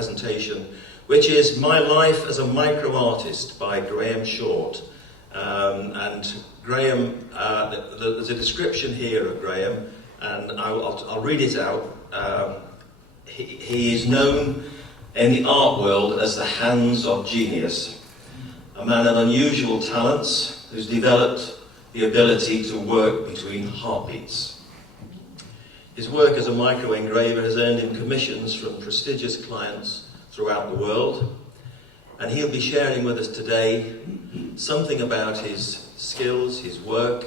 presentation, which is My Life as a Micro Artist by Graham Short. And Graham, there's a description here of Graham, and I'll read it out. He is known in the art world as the hands of genius, a man of unusual talents who's developed the ability to work between heartbeats. His work as a micro engraver has earned him commissions from prestigious clients throughout the world, and he'll be sharing with us today something about his skills, his work,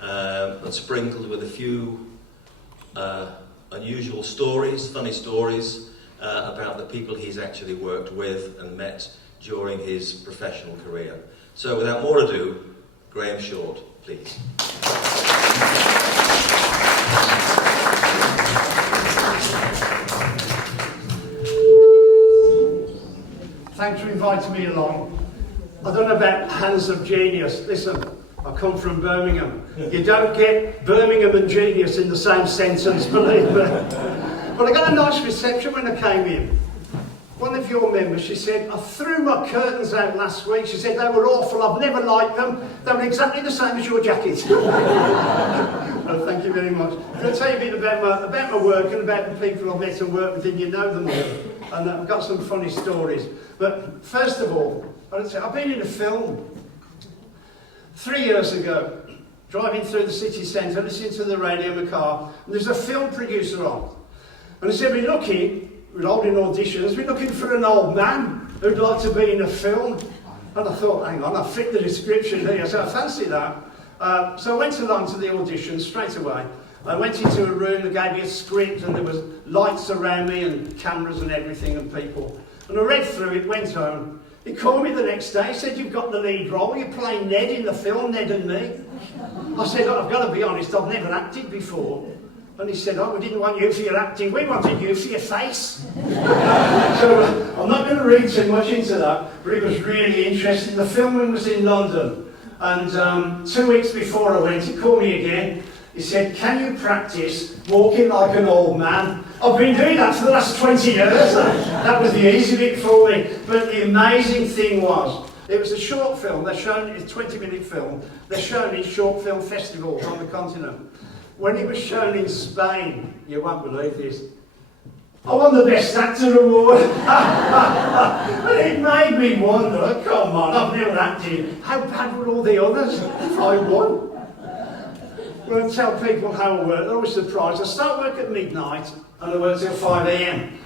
but sprinkled with a few unusual stories, funny stories about the people he's actually worked with and met during his professional career. So without more ado, Graham Short, please. Thanks for inviting me along. I don't know about hands of genius. Listen, I come from Birmingham. You don't get Birmingham and genius in the same sentence, believe me. But I got a nice reception when I came in. One of your members, she said, I threw my curtains out last week. She said, they were awful, I've never liked them. They were exactly the same as your jacket. Well, thank you very much. I'm going to tell you a bit about my work and about the people I've met and worked with, and you know them all. And I've got some funny stories. But first of all, I've been in a film 3 years ago, driving through the city centre, listening to the radio in my car, and there's a film producer on. And he said, we're holding auditions, we're looking for an old man who'd like to be in a film. And I thought, hang on, I fit the description here, so I fancy that. So I went along to the audition straight away. I went into a room, they gave me a script, and there was lights around me and cameras and everything and people. And I read through it, went home. He called me the next day, he said, you've got the lead role, you're playing Ned in the film, Ned and me. I said, I've got to be honest, I've never acted before. And he said, oh, we didn't want you for your acting, we wanted you for your face. So I'm not going to read too much into that, but it was really interesting. The filming was in London, and 2 weeks before I went, he called me again. He said, can you practice walking like an old man? I've been doing that for the last 20 years. That was the easy bit for me. But the amazing thing was, it was a short film. They're shown, it's a 20-minute film. They're shown in short film festivals on the continent. When it was shown in Spain, you won't believe this, I won the Best Actor Award. And it made me wonder, come on, I've never acted. How bad were all the others? I won. When I tell people how I work, they're always surprised. I start work at midnight and I work till 5 AM.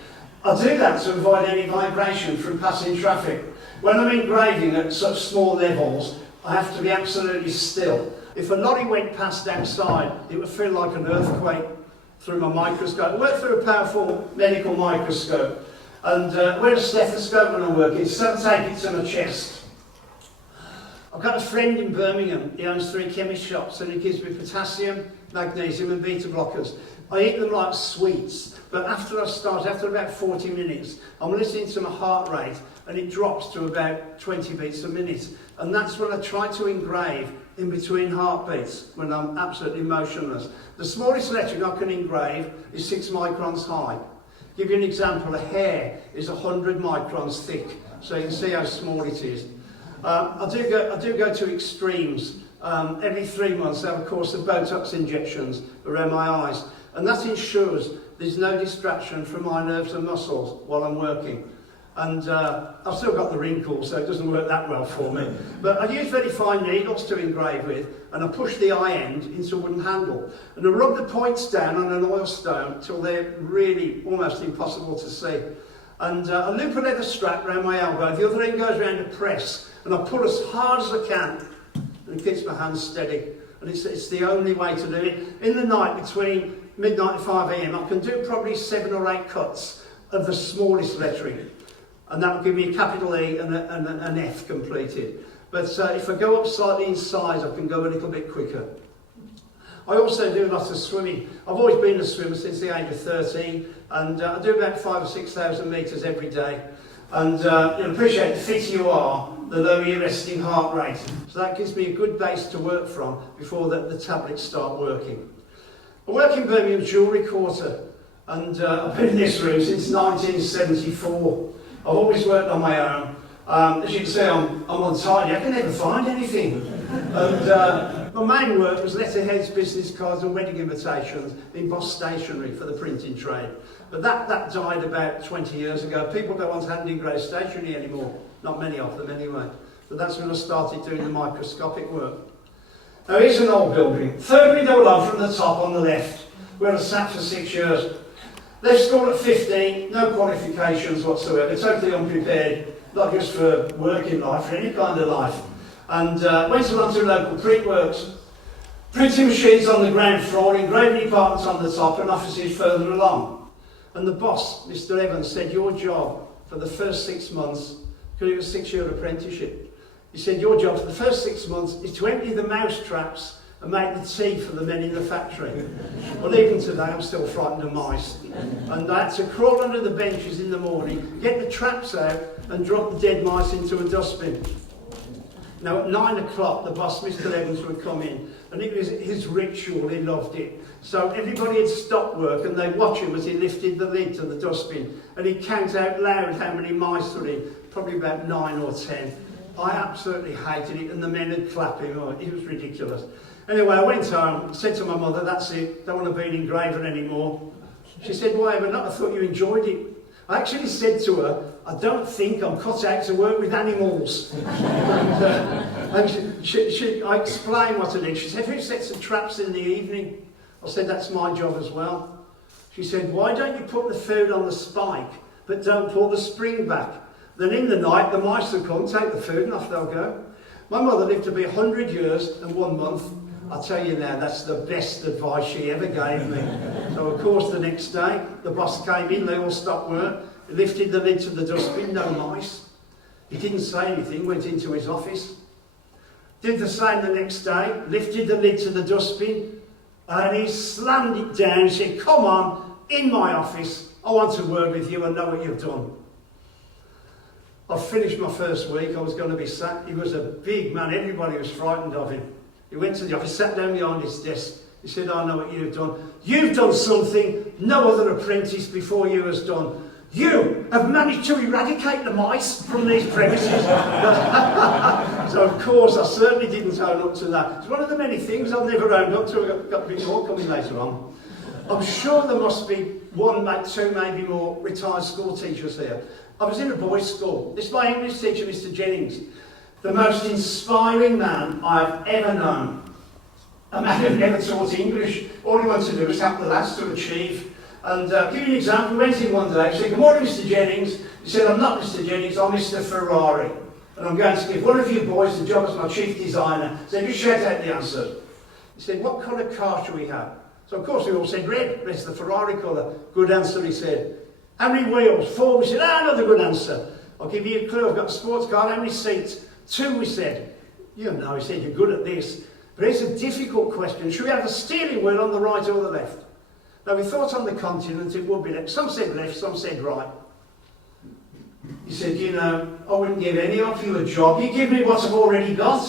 I do that to avoid any vibration from passing traffic. When I'm engraving at such small levels, I have to be absolutely still. If a lorry went past outside, it would feel like an earthquake through my microscope. I work through a powerful medical microscope, and wear a stethoscope when I'm working, so I take it to my chest. I've got a friend in Birmingham, he owns 3 chemist shops, and he gives me potassium, magnesium and beta blockers. I eat them like sweets, but after about 40 minutes, I'm listening to my heart rate, and it drops to about 20 beats a minute. And that's when I try to engrave in between heartbeats, when I'm absolutely motionless. The smallest lettering I can engrave is 6 microns high. Give you an example, a hair is 100 microns thick, so you can see how small it is. I do go to extremes. Every 3 months I have a course of Botox injections around my eyes, and that ensures there's no distraction from my nerves and muscles while I'm working. And I've still got the wrinkles, so it doesn't work that well for me. But I use very fine needles to engrave with, and I push the eye end into a wooden handle. And I rub the points down on an oil stone till they're really almost impossible to see. And I loop a leather strap around my elbow, the other end goes around a press, and I pull as hard as I can, and it keeps my hands steady. And it's the only way to do it. In the night, between midnight and 5 AM, I can do probably 7 or 8 cuts of the smallest lettering. And that will give me a capital E and an F completed. But if I go up slightly in size, I can go a little bit quicker. I also do a lot of swimming. I've always been a swimmer since the age of 13, and I do about 5,000 or 6,000 metres every day. And you'll appreciate the fitter you are, the lower your resting heart rate. So that gives me a good base to work from before the tablets start working. I work in Birmingham Jewellery Quarter, And I've been in this room since 1974. I've always worked on my own. As you can see, I'm untidy. I can never find anything. And my main work was letterheads, business cards and wedding invitations in Boss stationery for the printing trade. But that died about 20 years ago. People don't want hand engraved stationery anymore. Not many of them anyway. But that's when I started doing the microscopic work. Now here's an old building. Third window along from the top on the left, where I sat for 6 years. Left school at 15, no qualifications whatsoever, totally unprepared, not just for working life, for any kind of life. And went along to local printworks. Printing machines on the ground floor, engraving departments on the top and offices further along. And the boss, Mr. Evans, said your job for the first 6 months, because it was a 6-year apprenticeship, he said your job for the first 6 months is to empty the mouse traps and make the tea for the men in the factory. Well, even today I'm still frightened of mice. And I had to crawl under the benches in the morning, get the traps out and drop the dead mice into a dustbin. Now at 9 o'clock the boss, Mr. Evans, would come in, and it was his ritual, he loved it. So everybody had stopped work and they'd watch him as he lifted the lid to the dustbin, and he'd count out loud how many mice were in, probably about 9 or 10. I absolutely hated it, and the men would clap him. Oh, it was ridiculous. Anyway, I went home, said to my mother, that's it, don't want to be an engraver anymore. She said, why ever not? I thought you enjoyed it. I actually said to her, I don't think I'm cut out to work with animals. and I explained what I did. She said, who sets the traps in the evening? I said, that's my job as well. She said, why don't you put the food on the spike, but don't pull the spring back? Then in the night, the mice will come, take the food, and off they'll go. My mother lived to be 100 years and 1 month. I'll tell you now, that's the best advice she ever gave me. So of course the next day, the boss came in, they all stopped work, he lifted the lid to the dustbin, no mice. He didn't say anything, went into his office. Did the same the next day, lifted the lid to the dustbin, and he slammed it down and said, come on, in my office, I want to work with you and know what you've done. I finished my first week, I was going to be sacked. He was a big man, everybody was frightened of him. He went to the office, sat down behind his desk. He said, I know what you've done. You've done something no other apprentice before you has done. You have managed to eradicate the mice from these premises. So of course I certainly didn't own up to that. It's one of the many things I've never owned up to. I've got a bit more coming later on. I'm sure there must be one, two, maybe more retired school teachers here. I was in a boys' school. This is my English teacher, Mr. Jennings. The most inspiring man I've ever known. A man who never taught English. All he wanted to do was help the lads to achieve. And give you an example, we went in one day, he said, good morning, Mr. Jennings. He said, I'm not Mr. Jennings, I'm Mr. Ferrari. And I'm going to give one of you boys the job as my chief designer. So just shout out the answer. He said, what colour car should we have? So of course we all said red, that's the Ferrari colour. Good answer, he said. How many wheels? 4. We said, another good answer. I'll give you a clue, I've got a sports car, how many seats? 2, we said. You know, he said, you're good at this. But it's a difficult question. Should we have the steering wheel on the right or the left? Now we thought on the continent it would be left. Some said left, some said right. He said, you know, I wouldn't give any of you a job. You give me what I've already got.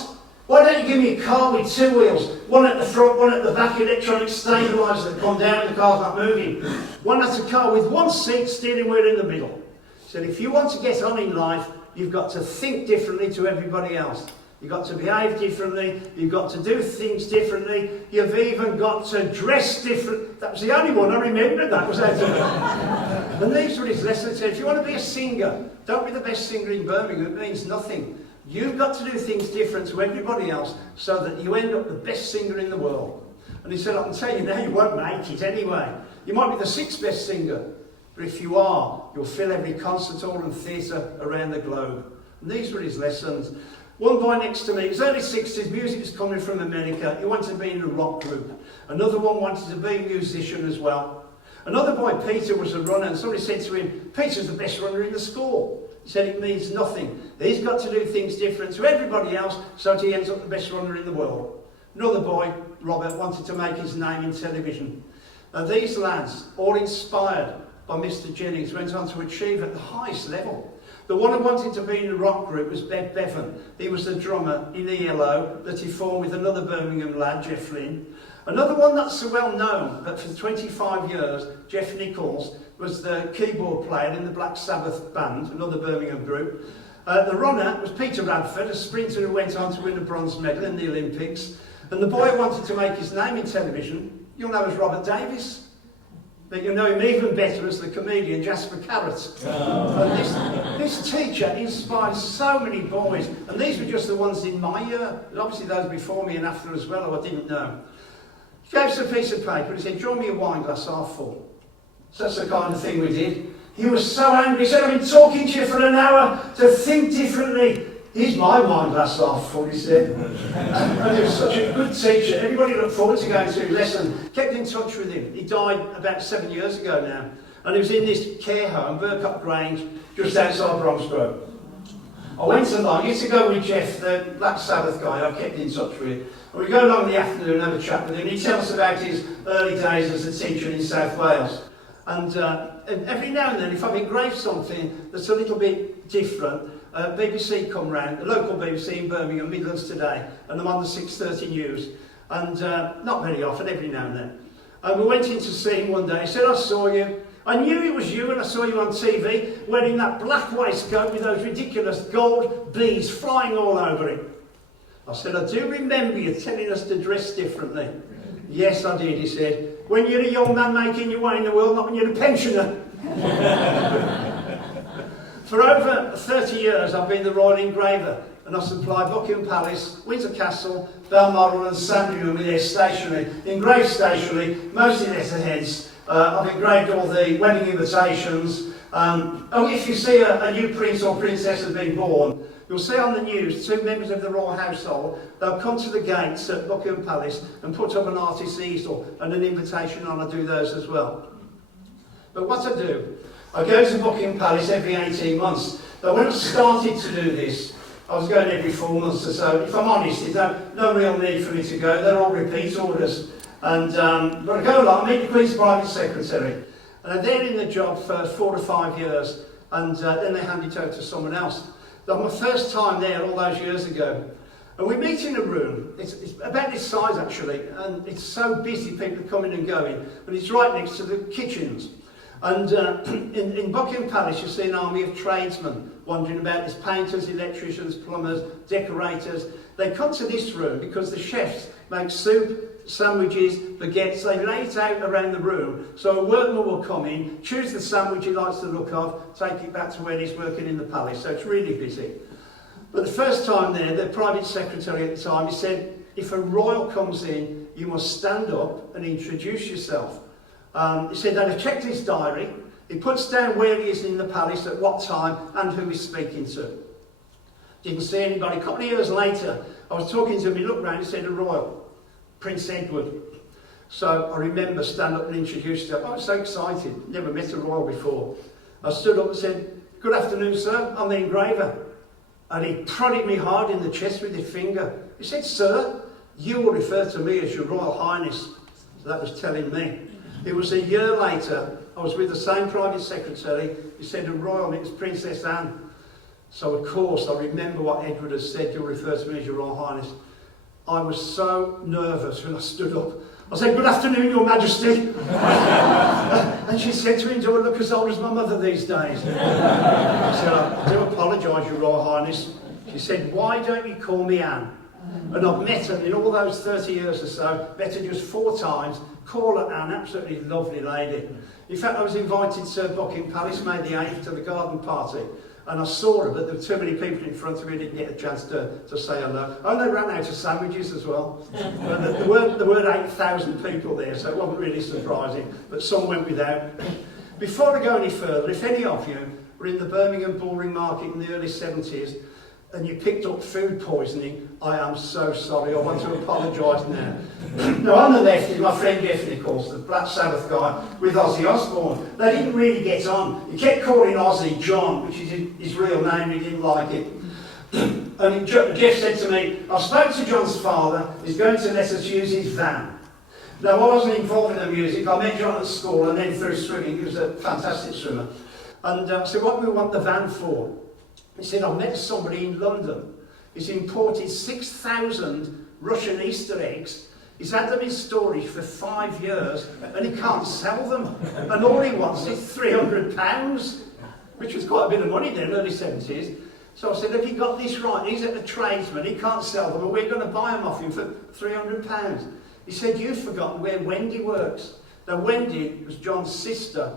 Why don't you give me a car with 2 wheels? One at the front, one at the back, electronic stabilisers that come down and the car's not moving. One that's a car with 1 seat, steering wheel in the middle. He said, if you want to get on in life, you've got to think differently to everybody else. You've got to behave differently. You've got to do things differently. You've even got to dress different. That was the only one I remembered. That was out of it. And these were his lessons. If you want to be a singer, don't be the best singer in Birmingham. It means nothing. You've got to do things different to everybody else so that you end up the best singer in the world. And he said, I can tell you now, you won't make it anyway. You might be the 6th best singer. But if you are, you'll fill every concert hall and theatre around the globe. And these were his lessons. One boy next to me, his early 60s, music was coming from America. He wanted to be in a rock group. Another one wanted to be a musician as well. Another boy, Peter, was a runner, and somebody said to him, Peter's the best runner in the school. He said it means nothing. He's got to do things different to everybody else so that he ends up the best runner in the world. Another boy, Robert, wanted to make his name in television. And these lads, all inspired by Mr. Jennings, went on to achieve at the highest level. The one who wanted to be in the rock group was Bevan. He was the drummer in ELO that he formed with another Birmingham lad, Jeff Flynn. Another one that's so well known, but for 25 years, Jeff Nichols was the keyboard player in the Black Sabbath band, another Birmingham group. The runner was Peter Radford, a sprinter who went on to win a bronze medal in the Olympics. And the boy who wanted to make his name in television, you'll know as Robert Davis. But you'll know him even better as the comedian Jasper Carrot. And this teacher inspired so many boys. And these were just the ones in my year. And obviously those before me and after as well, who I didn't know. He gave us a piece of paper and he said, draw me a wine glass half full. So that's the kind of thing we did. He was so angry. He said, I've been talking to you for an hour to think differently. Here's my wine glass half full, he said. And he was such a good teacher. Everybody looked forward to going to his lesson. Kept in touch with him. He died about 7 years ago now. And he was in this care home, Burcup Grange, just outside Bromsgrove. I went along. I used to go with Jeff, the Black Sabbath guy. I kept in touch with him. And we'd go along in the afternoon and have a chat with him. He'd tell us about his early days as a teacher in South Wales. And every now and then, if I've engraved something that's a little bit different, BBC come round, the local BBC in Birmingham, Midlands Today, and I'm on the 6:30 news. And not very often, every now and then. And we went in to see him one day. He said, I saw you. I knew it was you, and I saw you on TV wearing that black waistcoat with those ridiculous gold bees flying all over it. I said, I do remember you telling us to dress differently. Yes, I did, he said. When you're a young man making your way in the world, not when you're a pensioner. For over 30 years, I've been the Royal Engraver, and I supply Buckingham Palace, Windsor Castle, Balmoral and Sandringham with their stationery, engraved stationery, mostly letterheads. I've engraved all the wedding invitations. If you see a new prince or princess has been born, you'll see on the news 2 members of the royal household. They'll come to the gates at Buckingham Palace and put up an artist's easel and an invitation on. I do those as well. But what I do, I go to Buckingham Palace every 18 months. But when I started to do this, I was going every 4 months or so. If I'm honest, there's no real need for me to go. They're all repeat orders. And but I go along, meet the Queen's private secretary. And they're in the job for 4 to 5 years. And then they hand it over to someone else. That was my first time there all those years ago. And we meet in a room, it's about this size actually, and it's so busy, people are coming and going, and it's right next to the kitchens. And in Buckingham Palace you see an army of tradesmen wandering about. There's painters, electricians, plumbers, decorators. They come to this room because the chefs make soup, sandwiches, baguettes. They lay it out around the room. So a workman will come in, choose the sandwich he likes the look of, take it back to where he's working in the palace. So it's really busy. But the first time there, the private secretary at the time, he said, if a royal comes in, you must stand up and introduce yourself. He said they'd have checked his diary. He puts down where he is in the palace, at what time, and who he's speaking to. Didn't see anybody. A couple of years later, I was talking to him, he looked round, he said, a royal, Prince Edward. So I remember standing up and introduced him. I was so excited, never met a royal before. I stood up and said, good afternoon, sir, I'm the engraver. And he prodded me hard in the chest with his finger. He said, sir, you will refer to me as your Royal Highness. So that was telling me. It was a year later, I was with the same private secretary. He said, a royal, it was Princess Anne. So of course, I remember what Edward had said, you'll refer to me as your Royal Highness. I was so nervous when I stood up. I said, good afternoon, Your Majesty. And she said to him, do I look as old as my mother these days? I said, I do apologise, Your Royal Highness. She said, why don't you call me Anne? And I've met her in all those 30 years or so, met her just 4 times, call her Anne, absolutely lovely lady. In fact, I was invited to Buckingham Palace, May the 8th, to the garden party. And I saw her, but there were too many people in front of me, I didn't get a chance to say hello. Oh, they ran out of sandwiches as well. There weren't 8,000 people there, so it wasn't really surprising, but some went without. Before I go any further, if any of you were in the Birmingham Bullring Market in the early 70s, and you picked up food poisoning, I am so sorry. I want to apologise now. Now on the left is my friend Jeff Nichols, the Black Sabbath guy, with Ozzy Osbourne. They didn't really get on. He kept calling Ozzy John, which is his real name. He didn't like it. And Jeff said to me, I spoke to John's father. He's going to let us use his van. Now I wasn't involved in the music. I met John at school and then through swimming. He was a fantastic swimmer. And I said, what do we want the van for? He said, I met somebody in London. He's imported 6,000 Russian Easter eggs. He's had them in storage for 5 years and he can't sell them. And all he wants is £300, which was quite a bit of money then, early 70s. So I said, have you got this right? He's a tradesman, he can't sell them, and we're going to buy them off him for £300. He said, you've forgotten where Wendy works. Now, Wendy was John's sister,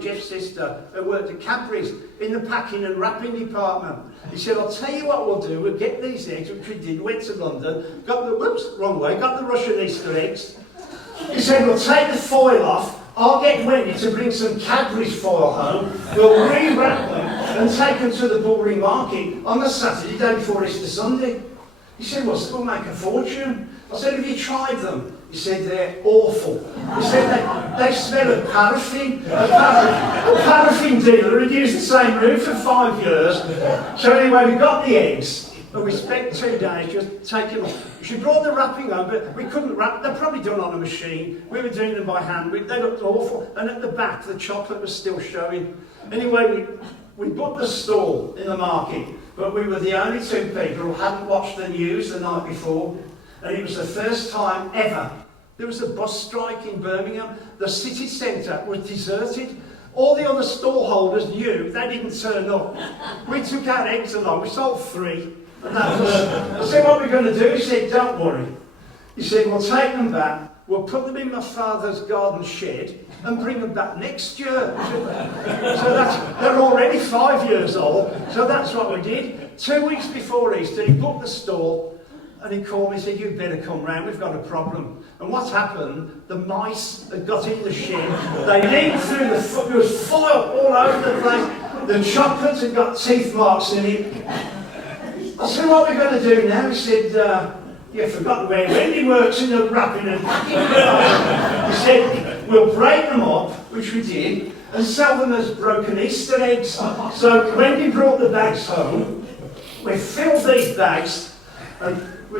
Jeff's sister, who worked at Cadbury's in the packing and wrapping department. He said, I'll tell you what we'll do, we'll get these eggs, which we did, went to London, got the Russian Easter eggs. He said, we'll take the foil off, I'll get Wendy to bring some Cadbury's foil home, we'll re-wrap them and take them to the Bullring Market on the Saturday, day before Easter Sunday. He said, well, we'll make a fortune. I said, have you tried them? He said, they're awful. He said, they smell of paraffin. A paraffin dealer had used the same route for 5 years. So anyway, we got the eggs, and we spent 2 days just taking them. She brought the wrapping home, but we couldn't wrap. They're probably done on a machine. We were doing them by hand. They looked awful. And at the back, the chocolate was still showing. Anyway, we booked the stall in the market, but we were the only 2 people who hadn't watched the news the night before. And it was the first time ever. There was a bus strike in Birmingham. The city centre was deserted. All the other stallholders knew they didn't turn up. We took our eggs along. We sold 3. And that was, I said, what are we going to do? He said, don't worry. He said, we'll take them back. We'll put them in my father's garden shed and bring them back next year. So they're already 5 years old. So that's what we did. 2 weeks before Easter, he booked the stall. And he called me and said, you'd better come round, we've got a problem. And what happened, the mice had got in the shed, they leaped through there was foil all over the place, the chocolates had got teeth marks in it. I said, what are we going to do now? He said, you've forgotten where Wendy works in the wrapping and packing. He said, we'll break them up, which we did, and sell them as broken Easter eggs. So Wendy brought the bags home, we filled these bags, and we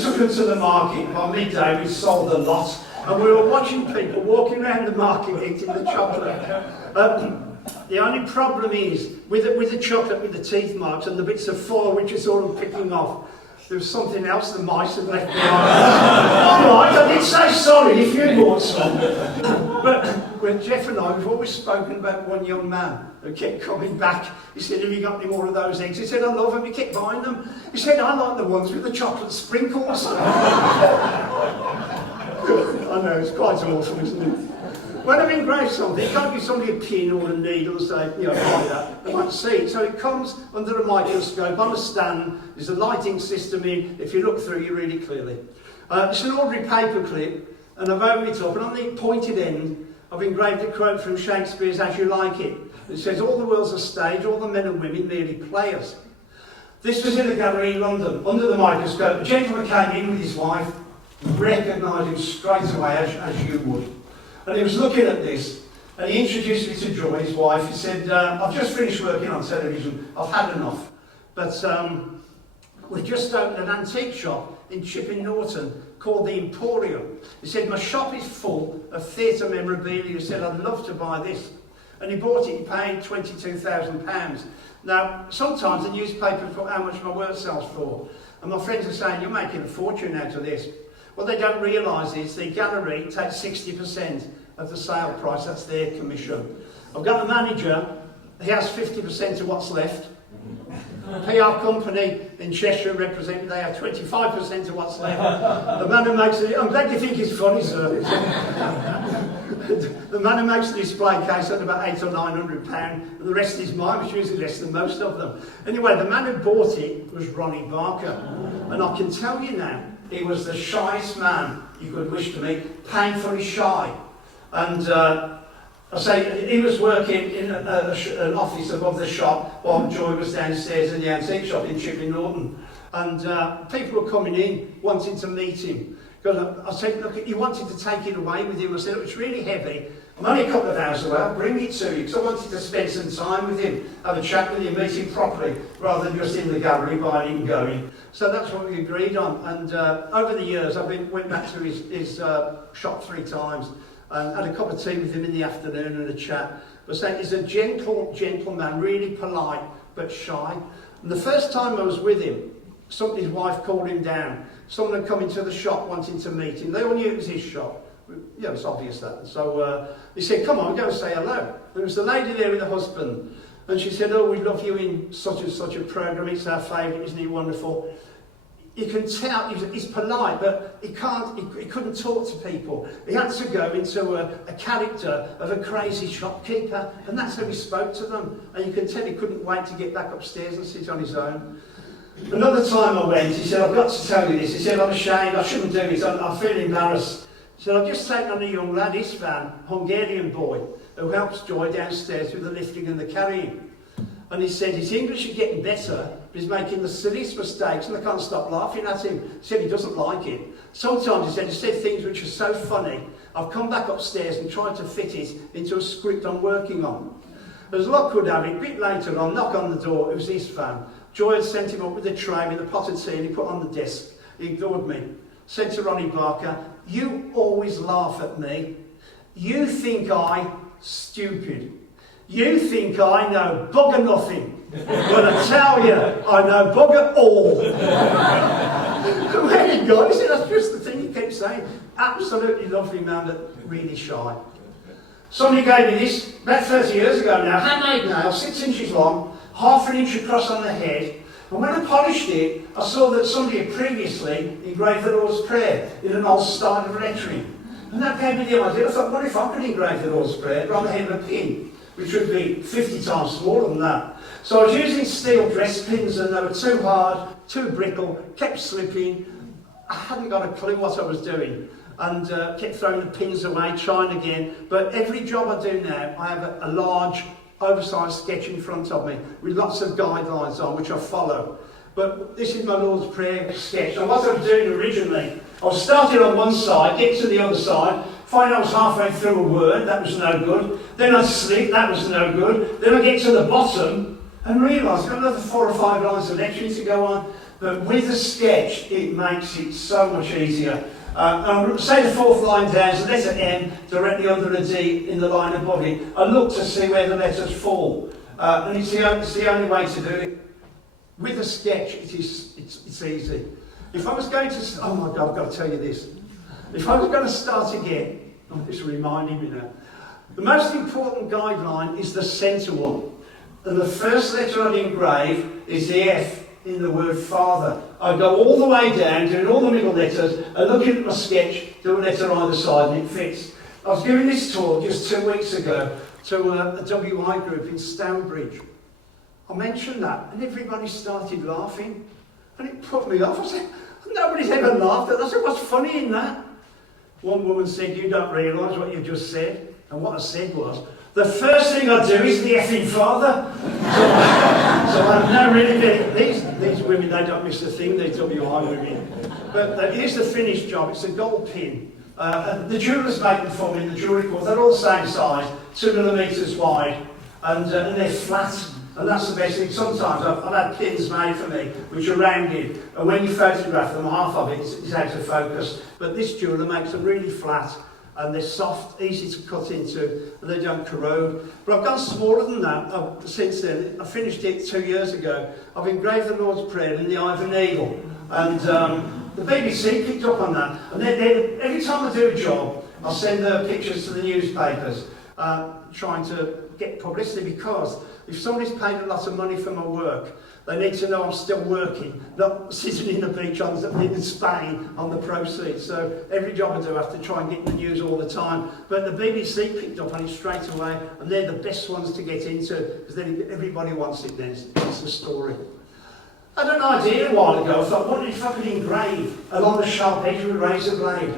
took them to the market. By midday, we sold a lot. And we were watching people walking around the market eating the chocolate. The only problem is, with the chocolate, with the teeth marks and the bits of foil which is all picking off, there was something else the mice had left behind. All right, I did say sorry if you bought some. But when Jeff and I, we've always spoken about one young man who kept coming back. He said, have you got any more of those eggs? He said, I love them. He kept buying them. He said, I like the ones with the chocolate sprinkles. I know, it's quite awful, isn't it? When I've engraved something, you can't give somebody a pin or a needle and say, buy that. They won't see it. So it comes under a microscope on a stand. There's a lighting system in. If you look through, you read it clearly. It's an ordinary paper clip, and I've opened it up, and on the pointed end, I've engraved a quote from Shakespeare's As You Like It. It says, all the world's a stage, all the men and women merely players. This was in a gallery in London, under the microscope. A gentleman came in with his wife, recognised him straight away, as you would. And he was looking at this, and he introduced me to Joy, his wife. He said, I've just finished working on television, I've had enough. But we've just opened an antique shop in Chipping Norton called the Emporium. He said, my shop is full of theatre memorabilia. He said, I'd love to buy this. And he bought it, he paid £22,000. Now, sometimes the newspapers put how much my work sells for. And my friends are saying, you're making a fortune out of this. What they don't realise is the gallery takes 60% of the sale price, that's their commission. I've got a manager, he has 50% of what's left. A PR company in Cheshire represented, they have 25% of what's left. The man who makes it, I'm glad you think it's funny, sir. The man who makes the display case at about £800 or £900, and the rest is mine, which is usually less than most of them. Anyway, the man who bought it was Ronnie Barker. And I can tell you now, he was the shyest man you could wish to meet, painfully shy. And I say, he was working in an office above the shop while Joy was downstairs in the antique shop in Chipping Norton. And people were coming in wanting to meet him. Because I said, look, he wanted to take it away with him. I said, look, it's really heavy. I'm only a couple of hours away, I'll bring it to you. Because I wanted to spend some time with him, have a chat with him, meet him properly, rather than just in the gallery buying it and going. So that's what we agreed on. And over the years, I went back to his shop 3 times and had a cup of tea with him in the afternoon and a chat. I was saying, he's a gentle man, really polite, but shy. And the first time I was with him, his wife called him down. Someone had come into the shop wanting to meet him. They all knew it was his shop. Yeah, it's obvious that. So he said, come on, go and say hello. There was the lady there with the husband. And she said, oh, we love you in such and such a programme. It's our favourite, isn't he wonderful? You can tell he's polite, but he couldn't talk to people. He had to go into a character of a crazy shopkeeper, and that's how he spoke to them. And you can tell he couldn't wait to get back upstairs and sit on his own. Another time I went, he said, I've got to tell you this. He said, I'm ashamed, I shouldn't do this, I feel embarrassed. He said, I've just taken on a young lad, Isvan, Hungarian boy, who helps Joy downstairs with the lifting and the carrying. And he said his English is getting better, but he's making the silliest mistakes and I can't stop laughing at him. He said he doesn't like it. Sometimes he said things which are so funny, I've come back upstairs and tried to fit it into a script I'm working on. As luck would have it, a bit later on, knock on the door, it was Isvan. Joy had sent him up with a tray with a pot of tea and he put on the desk. He ignored me. Said to Ronnie Barker, you always laugh at me. You think I'm stupid. You think I know bugger nothing, but I tell you, I know bugger all. Where he gone? He said, that's just the thing he kept saying. Absolutely lovely man, but really shy. Somebody gave me this, about 30 years ago now, handmade nail, 6 inches long, half an inch across on the head. And when I polished it, I saw that somebody had previously engraved the Lord's Prayer in an old style of lettering. And that gave me the idea. I thought, what if I could engrave the Lord's Prayer on the head of a pin, which would be 50 times smaller than that. So I was using steel dress pins and they were too hard, too brittle, kept slipping. I hadn't got a clue what I was doing and kept throwing the pins away, trying again. But every job I do now, I have a large, oversized sketch in front of me with lots of guidelines on which I follow. But this is my Lord's Prayer sketch. And what I was doing originally, I was starting on one side, get to the other side, find I was halfway through a word, that was no good. Then I'd slip, that was no good. Then I get to the bottom and realise I've got another 4 or 5 lines of lettering to go on. But with the sketch, it makes it so much easier. Say the 4th line down is the letter M directly under a D in the line above it. I look to see where the letters fall. And it's the only way to do it. With a sketch, it's easy. If I was going to... Oh my God, I've got to tell you this. If I was going to start again, it's reminding me now. The most important guideline is the centre one. And the first letter I'd engrave is the F in the word Father. I'd go all the way down, doing all the middle letters, and looking at my sketch, do a letter either side, and it fits. I was giving this talk just 2 weeks ago to a WI group in Stonebridge. I mentioned that, and everybody started laughing, and it put me off. I said, nobody's ever laughed at that. I said, what's funny in that? One woman said, you don't realise what you just said. And what I said was, the first thing I do is the effing Father. So I'm now really getting, these women, they don't miss a thing, these WI women. But here's the finished job, it's a gold pin. The jewellers make them for me in the jewellery court. They're all the same size, 2 millimetres wide, and they're flat. And that's the best thing. Sometimes I've had pins made for me which are rounded, and when you photograph them, half of it is out of focus. But this jeweller makes them really flat, and they're soft, easy to cut into, and they don't corrode. But I've gone smaller than that since then. I finished it 2 years ago. I've engraved the Lord's Prayer in the ivory needle, and the BBC picked up on that. And every time I do a job, I'll send pictures to the newspapers, trying to get publicity, because if somebody's paid a lot of money for my work, they need to know I'm still working, not sitting in a beach in Spain on the proceeds. So every job I do, I have to try and get in the news all the time. But the BBC picked up on it straight away, and they're the best ones to get into, because then everybody wants it then. It's the story. I had an idea a while ago. I thought, what if I could engrave along the sharp edge with a razor blade?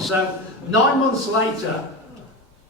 So 9 months later,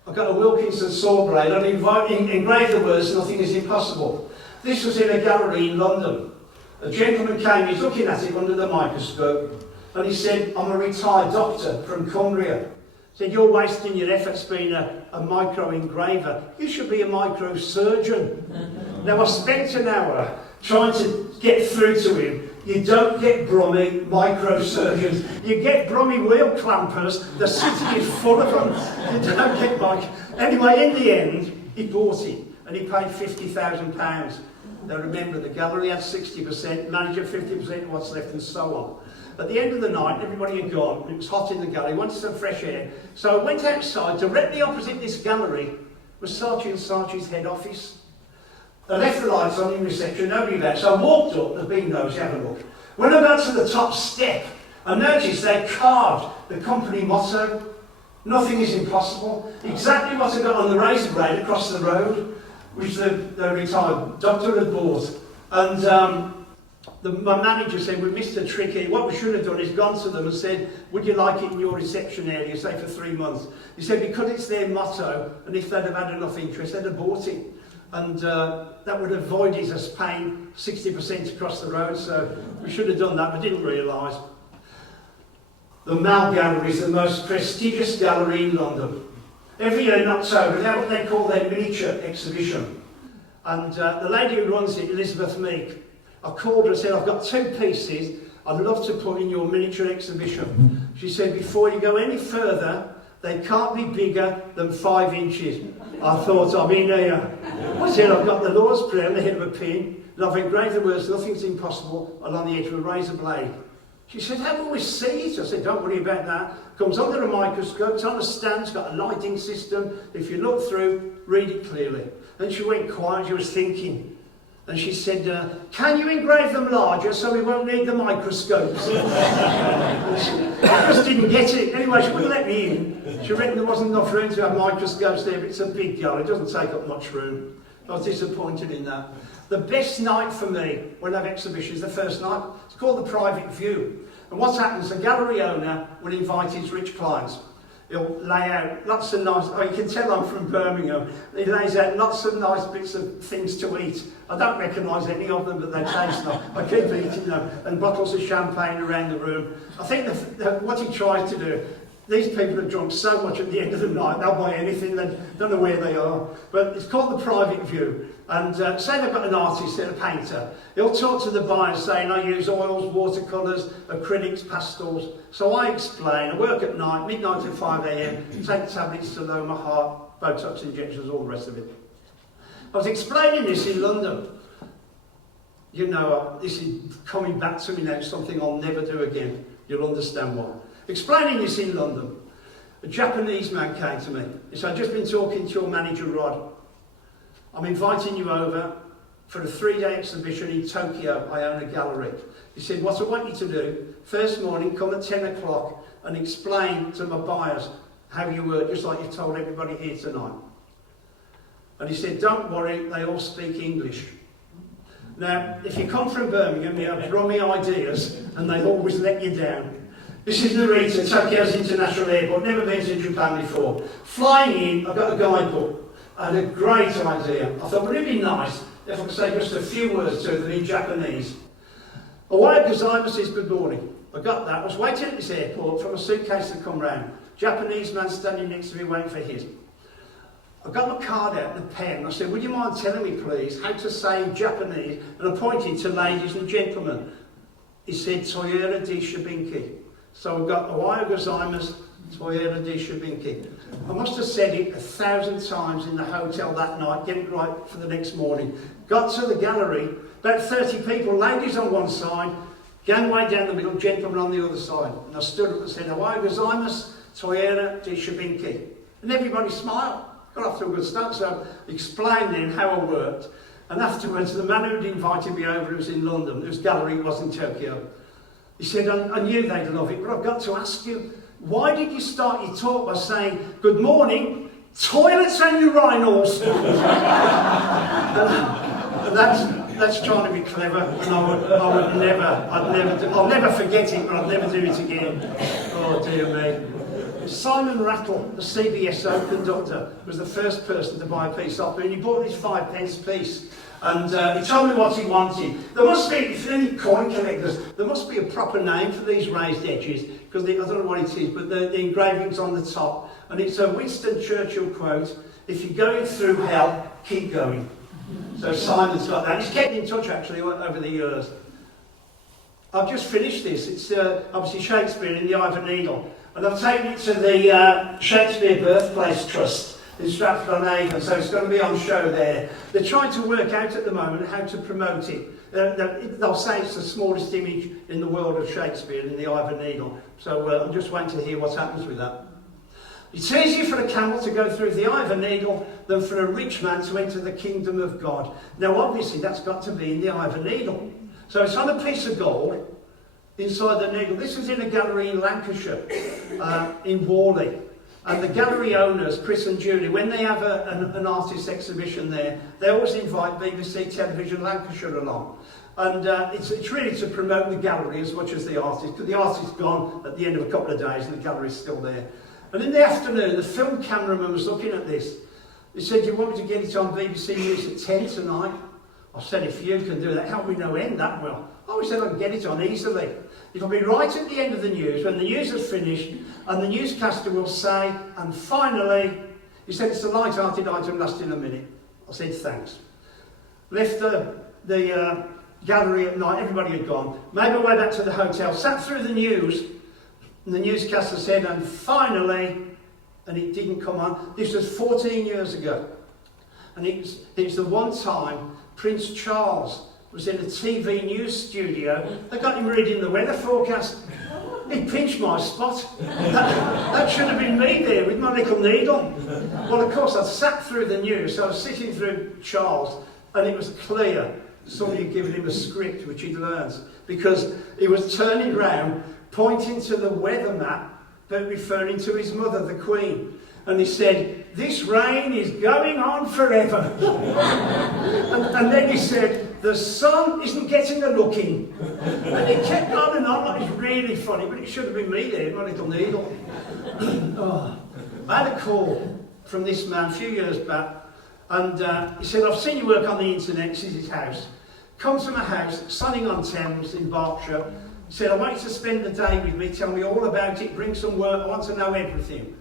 I got a Wilkinson saw blade. I'd engraved the words, nothing is impossible. This was in a gallery in London. A gentleman came, he's looking at it under the microscope, and he said, I'm a retired doctor from Cumbria. He said, you're wasting your efforts being a micro engraver. You should be a microsurgeon. Now I spent an hour trying to get through to him. You don't get Brummy microsurgeons. You get Brummy wheel clampers. The city is full of them. You don't get Anyway, in the end, he bought it, and he paid £50,000. They remember the gallery had 60%, manager 50% of what's left, and so on. At the end of the night, everybody had gone. It was hot in the gallery, wanted some fresh air. So I went outside. Directly opposite this gallery was Saatchi and Saatchi's head office. I left the lights on in reception, nobody there. So I walked up, the being nosy, have a look. When I got to the top step, I noticed they'd carved the company motto, "Nothing is impossible." Exactly what I got on the razor blade across the road, which the retired doctor had bought. And my manager said, "We missed a trick here. What we should have done is gone to them and said, would you like it in your reception area, say for 3 months?" He said, because it's their motto, and if they'd have had enough interest, they'd have bought it. And that would have avoided us paying 60% across the road, so we should have done that, but didn't realise. The Mal Gallery is the most prestigious gallery in London. Every year in October, they have what they call their miniature exhibition. And the lady who runs it, Elizabeth Meek, I called her and said, "I've got 2 pieces I'd love to put in your miniature exhibition." She said, "Before you go any further, they can't be bigger than 5 inches. I thought, I'm in here. I said, "I've got the Lord's Prayer on the head of a pin, and I've engraved the words, 'Nothing's impossible,' along the edge of a razor blade." She said, "How will we see it?" I said, "Don't worry about that. Comes under a microscope, it's on a stand, it's got a lighting system. If you look through, read it clearly." And she went quiet, she was thinking. And she said, "Can you engrave them larger so we won't need the microscopes?" I just didn't get it. Anyway, she wouldn't let me in. She reckoned there wasn't enough room to have microscopes there, but it's a big gallery, it doesn't take up much room. I was disappointed in that. The best night for me when I have exhibitions, the first night, it's called the private view. And what happens, the gallery owner will invite his rich clients. He'll lay out lots of nice, oh, you can tell I'm from Birmingham, he lays out lots of nice bits of things to eat. I don't recognise any of them, but they taste nice. I keep eating them, and bottles of champagne around the room. I think what he tries to do, these people have drunk so much at the end of the night, they'll buy anything, they don't know where they are. But it's called the private view. And say they've got an artist and a painter, he'll talk to the buyers saying, "I use oils, watercolours, acrylics, pastels." So I explain, I work at night, midnight to 5 a.m, take tablets to lower my heart, Botox injections, all the rest of it. I was explaining this in London. You know, this is coming back to me now, something I'll never do again. You'll understand why. Explaining this in London, a Japanese man came to me. He said, "I've just been talking to your manager, Rod. I'm inviting you over for a 3-day exhibition in Tokyo. I own a gallery." He said, "What I want you to do, first morning, come at 10 o'clock and explain to my buyers how you work, just like you've told everybody here tonight." And he said, "Don't worry, they all speak English." Now, if you come from Birmingham, you have drummy ideas, and they always let you down. This is Narita, Tokyo's International Airport, never been to Japan before. Flying in, I got a guidebook. I had a great idea. I thought, wouldn't it be nice if I could say just a few words to them in Japanese? "Ohayou gozaimasu" is good morning. I got that. I was waiting at this airport for my suitcase to come round. Japanese man standing next to me waiting for his. I got my card out and a pen. I said, "Would you mind telling me, please, how to say in Japanese?" And I pointed to ladies and gentlemen. He said, "Toyera di Shabinki." So I got "Ohayou gozaimasu, Toyera di Shabinki." I must have said it 1,000 times in the hotel that night, get it right for the next morning. Got to the gallery, about 30 people, ladies on one side, gangway down the middle, gentlemen on the other side. And I stood up and said, "Ohayou gozaimasu, Toyera di Shabinki." And everybody smiled. Got off to a good start, so I explained then how I worked. And afterwards, the man who'd invited me over, who was in London, whose gallery was in Tokyo, he said, I knew they'd love it, but I've got to ask you, why did you start your talk by saying, "Good morning, toilets and urinals"? and that's trying to be clever, and I'll never forget it, but I'll never do it again. Oh dear me. Simon Rattle, the CBSO conductor, was the first person to buy a piece off me, and he bought this 5-pence piece. And he told me what he wanted. There must be, if any coin collectors, there must be a proper name for these raised edges, because I don't know what it is, but the engraving's on the top. And it's a Winston Churchill quote, "If you're going through hell, keep going." So Simon's got that. He's kept in touch, actually, over the years. I've just finished this. It's obviously Shakespeare in the Eye of a Needle. And I've taken it to the Shakespeare Birthplace Trust. in Stratford-on-Avon, so it's going to be on show there. They're trying to work out at the moment how to promote it. They'll say it's the smallest image in the world of Shakespeare in the Eye of a Needle. So I'm just waiting to hear what happens with that. It's easier for a camel to go through the eye of a needle than for a rich man to enter the kingdom of God. Now, obviously, that's got to be in the eye of a needle. So it's on a piece of gold inside the needle. This was in a gallery in Lancashire, in Worley. And the gallery owners, Chris and Julie, when they have an artist exhibition there, they always invite BBC Television Lancashire along. And it's really to promote the gallery as much as the artist, because the artist's gone at the end of a couple of days and the gallery's still there. And in the afternoon, the film cameraman was looking at this. He said, "Do you want me to get it on BBC News at 10 tonight?" I said, "If you can do that, help me know end that well." Oh, he said, "I can get it on easily. It'll be right at the end of the news, when the news is finished, and the newscaster will say, 'And finally,'" he said, "it's a light-hearted item lasting a minute." I said, "Thanks." Left the gallery at night, everybody had gone. Made my way back to the hotel, sat through the news, and the newscaster said, "And finally," and it didn't come on. This was 14 years ago. And it was the one time Prince Charles was in a TV news studio. They got him reading the weather forecast. He pinched my spot. That should have been me there with my little needle. Well, of course, I sat through the news, so I was sitting through Charles, and it was clear somebody had given him a script which he'd learned, because he was turning round, pointing to the weather map, but referring to his mother, the Queen. And he said, "This rain is going on forever." and then he said, "The sun isn't getting a looking." And he kept on and on. It was really funny, but it should have been me there, my little needle. Oh. I had a call from this man a few years back, and he said, "I've seen you work on the internet." This is his house. "Come to my house, Sonning-on-Thames in Berkshire." He said, "I want you to spend the day with me, tell me all about it, bring some work, I want to know everything.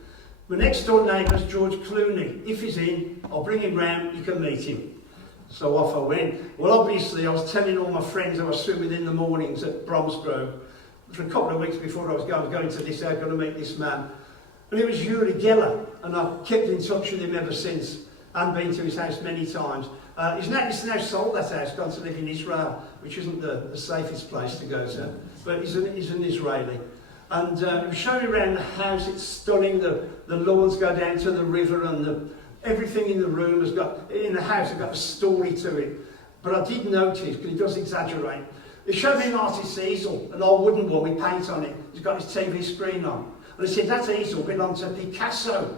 My next door neighbour's George Clooney. If he's in, I'll bring him round, you can meet him." So off I went. Well, obviously, I was telling all my friends I was swimming in the mornings at Bromsgrove. For a couple of weeks before I was going to this, I was going to meet this man. And it was Yuri Geller, and I've kept in touch with him ever since, and been to his house many times. He's now sold that house, gone to live in Israel, which isn't the safest place to go to, but he's an Israeli. And he was showing me around the house. It's stunning. The lawns go down to the river, and everything in the room in the house has got a story to it. But I did notice, because he does exaggerate, he showed me an artist's easel, an old wooden one with paint on it. He's got his TV screen on. And he said, "That easel belonged to Picasso."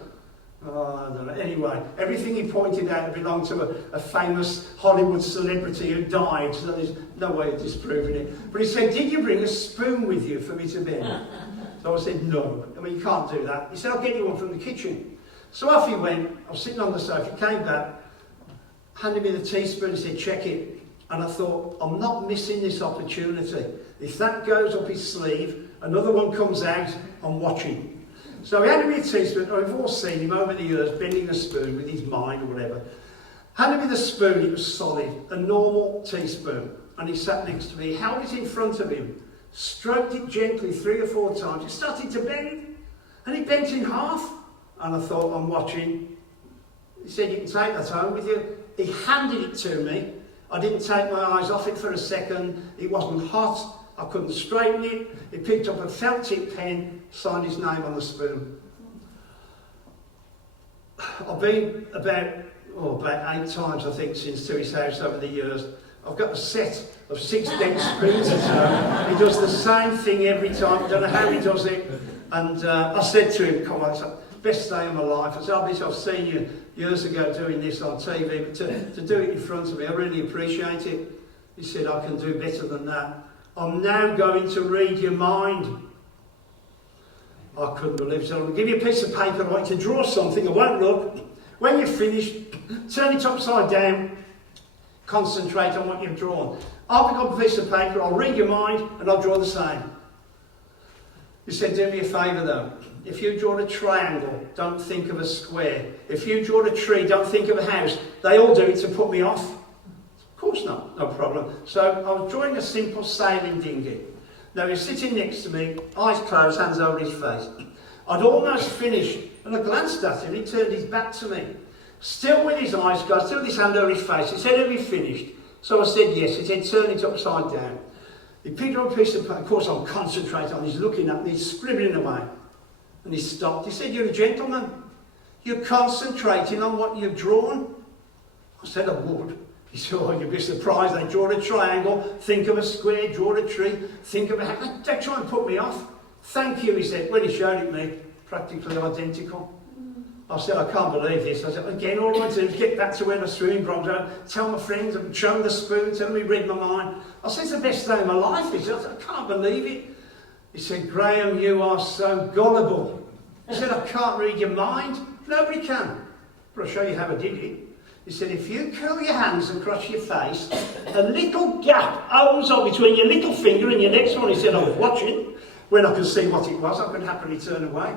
Oh, I don't know. Anyway, everything he pointed out belonged to a famous Hollywood celebrity who died, so there's no way of disproving it. But he said, "Did you bring a spoon with you for me to bend?" So I said, "No. I mean, you can't do that." He said, "I'll get you one from the kitchen." So off he went. I was sitting on the sofa, came back, handed me the teaspoon, he said, "Check it." And I thought, I'm not missing this opportunity. If that goes up his sleeve, another one comes out, I'm watching. So he handed me a teaspoon. We've all seen him over the years bending a spoon with his mind or whatever. Handed me the spoon, it was solid, a normal teaspoon. And he sat next to me, he held it in front of him, stroked it gently 3 or 4 times. It started to bend, and it bent in half. And I thought, I'm watching. He said, "You can take that home with you." He handed it to me. I didn't take my eyes off it for a second. It wasn't hot. I couldn't straighten it. He picked up a felt tip pen, signed his name on the spoon. I've been about 8 times, I think, since to his house over the years. I've got a set of 6 dense spoons at home. He does the same thing every time. I don't know how he does it. And I said to him, "Come on, it's the best day of my life." I said, "Obviously, I've seen you years ago doing this on TV, but to do it in front of me, I really appreciate it." He said, "I can do better than that. I'm now going to read your mind." I couldn't believe it. So "I'll give you a piece of paper. I want you to draw something. I won't look. When you're finished, turn it upside down. Concentrate on what you've drawn. I'll pick up a piece of paper. I'll read your mind, and I'll draw the same." He said, "Do me a favour though. If you draw a triangle, don't think of a square. If you draw a tree, don't think of a house. They all do it to put me off." Of course not, no problem. So I was drawing a simple sailing dinghy. Now he's sitting next to me, eyes closed, hands over his face. I'd almost finished, and I glanced at him, he turned his back to me. Still with his eyes closed, still with his hand over his face. He said, have you finished? So I said, yes. He said, turn it upside down. He picked up a piece of paper. Of course, I'm concentrating on. He's looking at me, he's scribbling away. And he stopped. He said, you're a gentleman. You're concentrating on what you've drawn. I said, I would. He said, oh, you'd be surprised. They draw a triangle, think of a square, draw a tree, think of a... They try and put me off. Thank you, he said. When he showed it me, practically identical. I said, I can't believe this. I said, again, all I want to do is get back to where the swimming bronze, tell my friends, show them the spoon, tell them he read my mind. I said, it's the best day of my life. He said, I can't believe it. He said, Graham, you are so gullible. He said, I can't read your mind. Nobody can. But I'll show you how I did it. He said, if you curl your hands across your face, a little gap opens up between your little finger and your next one. He said, I was watching. When I could see what it was, I could happily turn away.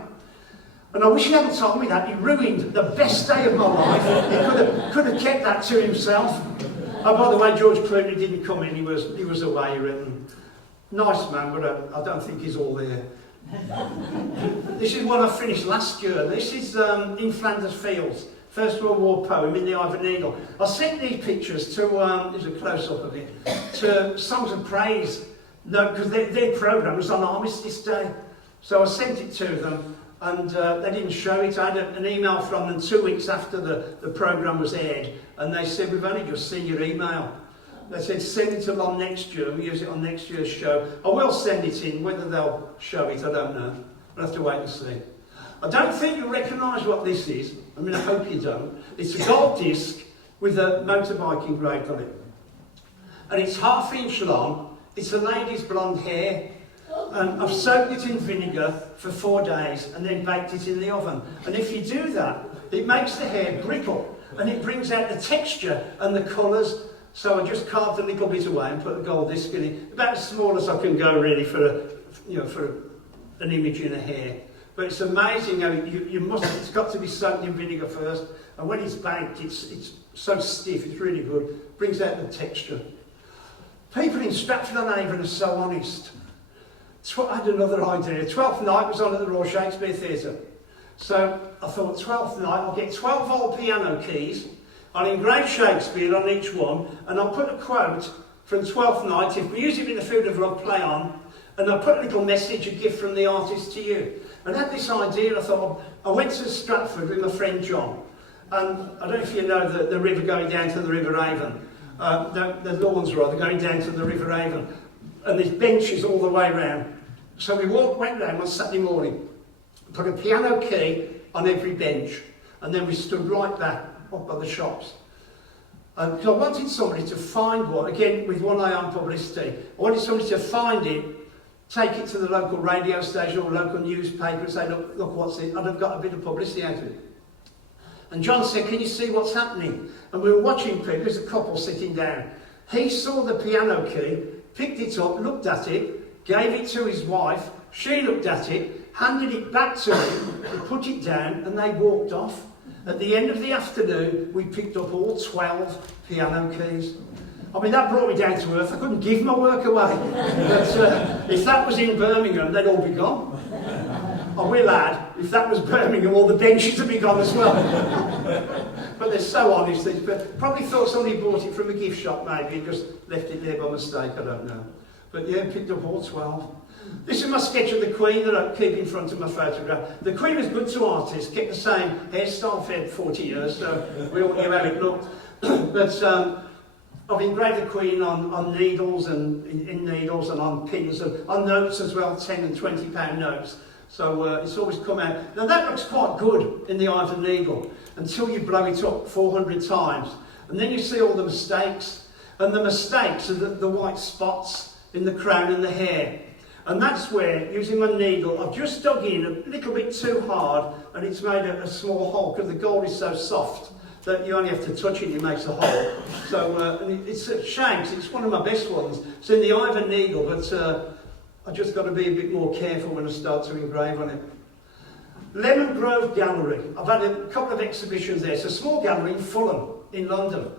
And I wish he hadn't told me that. He ruined the best day of my life. He could have kept that to himself. Oh, by the way, George Clooney didn't come in. He was away. Nice man, but I don't think he's all there. This is one I finished last year. This is in Flanders Fields. First World War poem in the Iron Eagle. I sent these pictures to, there's a close-up of it, to Songs of Praise. No, because their programme was on Armistice Day. So I sent it to them. And they didn't show it. I had an email from them 2 weeks after the programme was aired, and they said, we've only just seen your email. They said, send it along next year, we'll use it on next year's show. I will send it in, whether they'll show it, I don't know. We'll have to wait and see. I don't think you'll recognise what this is. I mean, I hope you don't. It's a gold disc with a motorbike engraved on it. And it's 1/2 inch long. It's a lady's blonde hair. And I've soaked it in vinegar for 4 days and then baked it in the oven. And if you do that, it makes the hair brittle and it brings out the texture and the colours. So I just carved a little bit away and put the gold disc in it. About as small as I can go really for an image in a hair. But it's amazing how it's got to be soaked in vinegar first. And when it's baked, it's so stiff, it's really good. Brings out the texture. People in Stratford-on-Avon are so honest. I had another idea. 12th Night was on at the Royal Shakespeare Theatre. So I thought, 12th Night, I'll get 12 old piano keys, I'll engrave Shakespeare on each one, and I'll put a quote from 12th Night, if music in the field of love, play on, and I'll put a little message, a gift from the artist to you. And I had this idea, I thought, I went to Stratford with my friend John, and I don't know if you know the river going down to the River Avon, the lawns rather, going down to the River Avon, and there's benches all the way round. So we went round one Saturday morning, put a piano key on every bench, and then we stood right back up by the shops. Because I wanted somebody to find one, again with one eye on publicity, I wanted somebody to find it, take it to the local radio station or local newspaper and say, look what's it, and I've got a bit of publicity out of it. And John said, can you see what's happening? And we were watching people, there's a couple sitting down. He saw the piano key, picked it up, looked at it, gave it to his wife, she looked at it, handed it back to him, he put it down, and they walked off. At the end of the afternoon, we picked up all 12 piano keys. I mean, that brought me down to earth. I couldn't give my work away. But if that was in Birmingham, they'd all be gone. I will add, if that was Birmingham, all the benches would be gone as well. But they're so honest. They probably thought somebody bought it from a gift shop, maybe, and just left it there by mistake, I don't know. But yeah, picked up all 12. This is my sketch of the Queen that I keep in front of my photograph. The Queen was good to artists, kept the same hairstyle for 40 years, so we all knew how it looked. But I've engraved the Queen on needles and in needles and on pins and on notes as well, 10 and 20 pound notes. So it's always come out. Now that looks quite good in the eye of the needle until you blow it up 400 times. And then you see all the mistakes. And the mistakes are the white spots in the crown and the hair. And that's where, using my needle, I've just dug in a little bit too hard and it's made a small hole because the gold is so soft that you only have to touch it, it makes a hole. So and it's a shame, it's one of my best ones. It's in the eye of a needle, but I've just got to be a bit more careful when I start to engrave on it. Lemon Grove Gallery. I've had a couple of exhibitions there. It's a small gallery in Fulham, in London.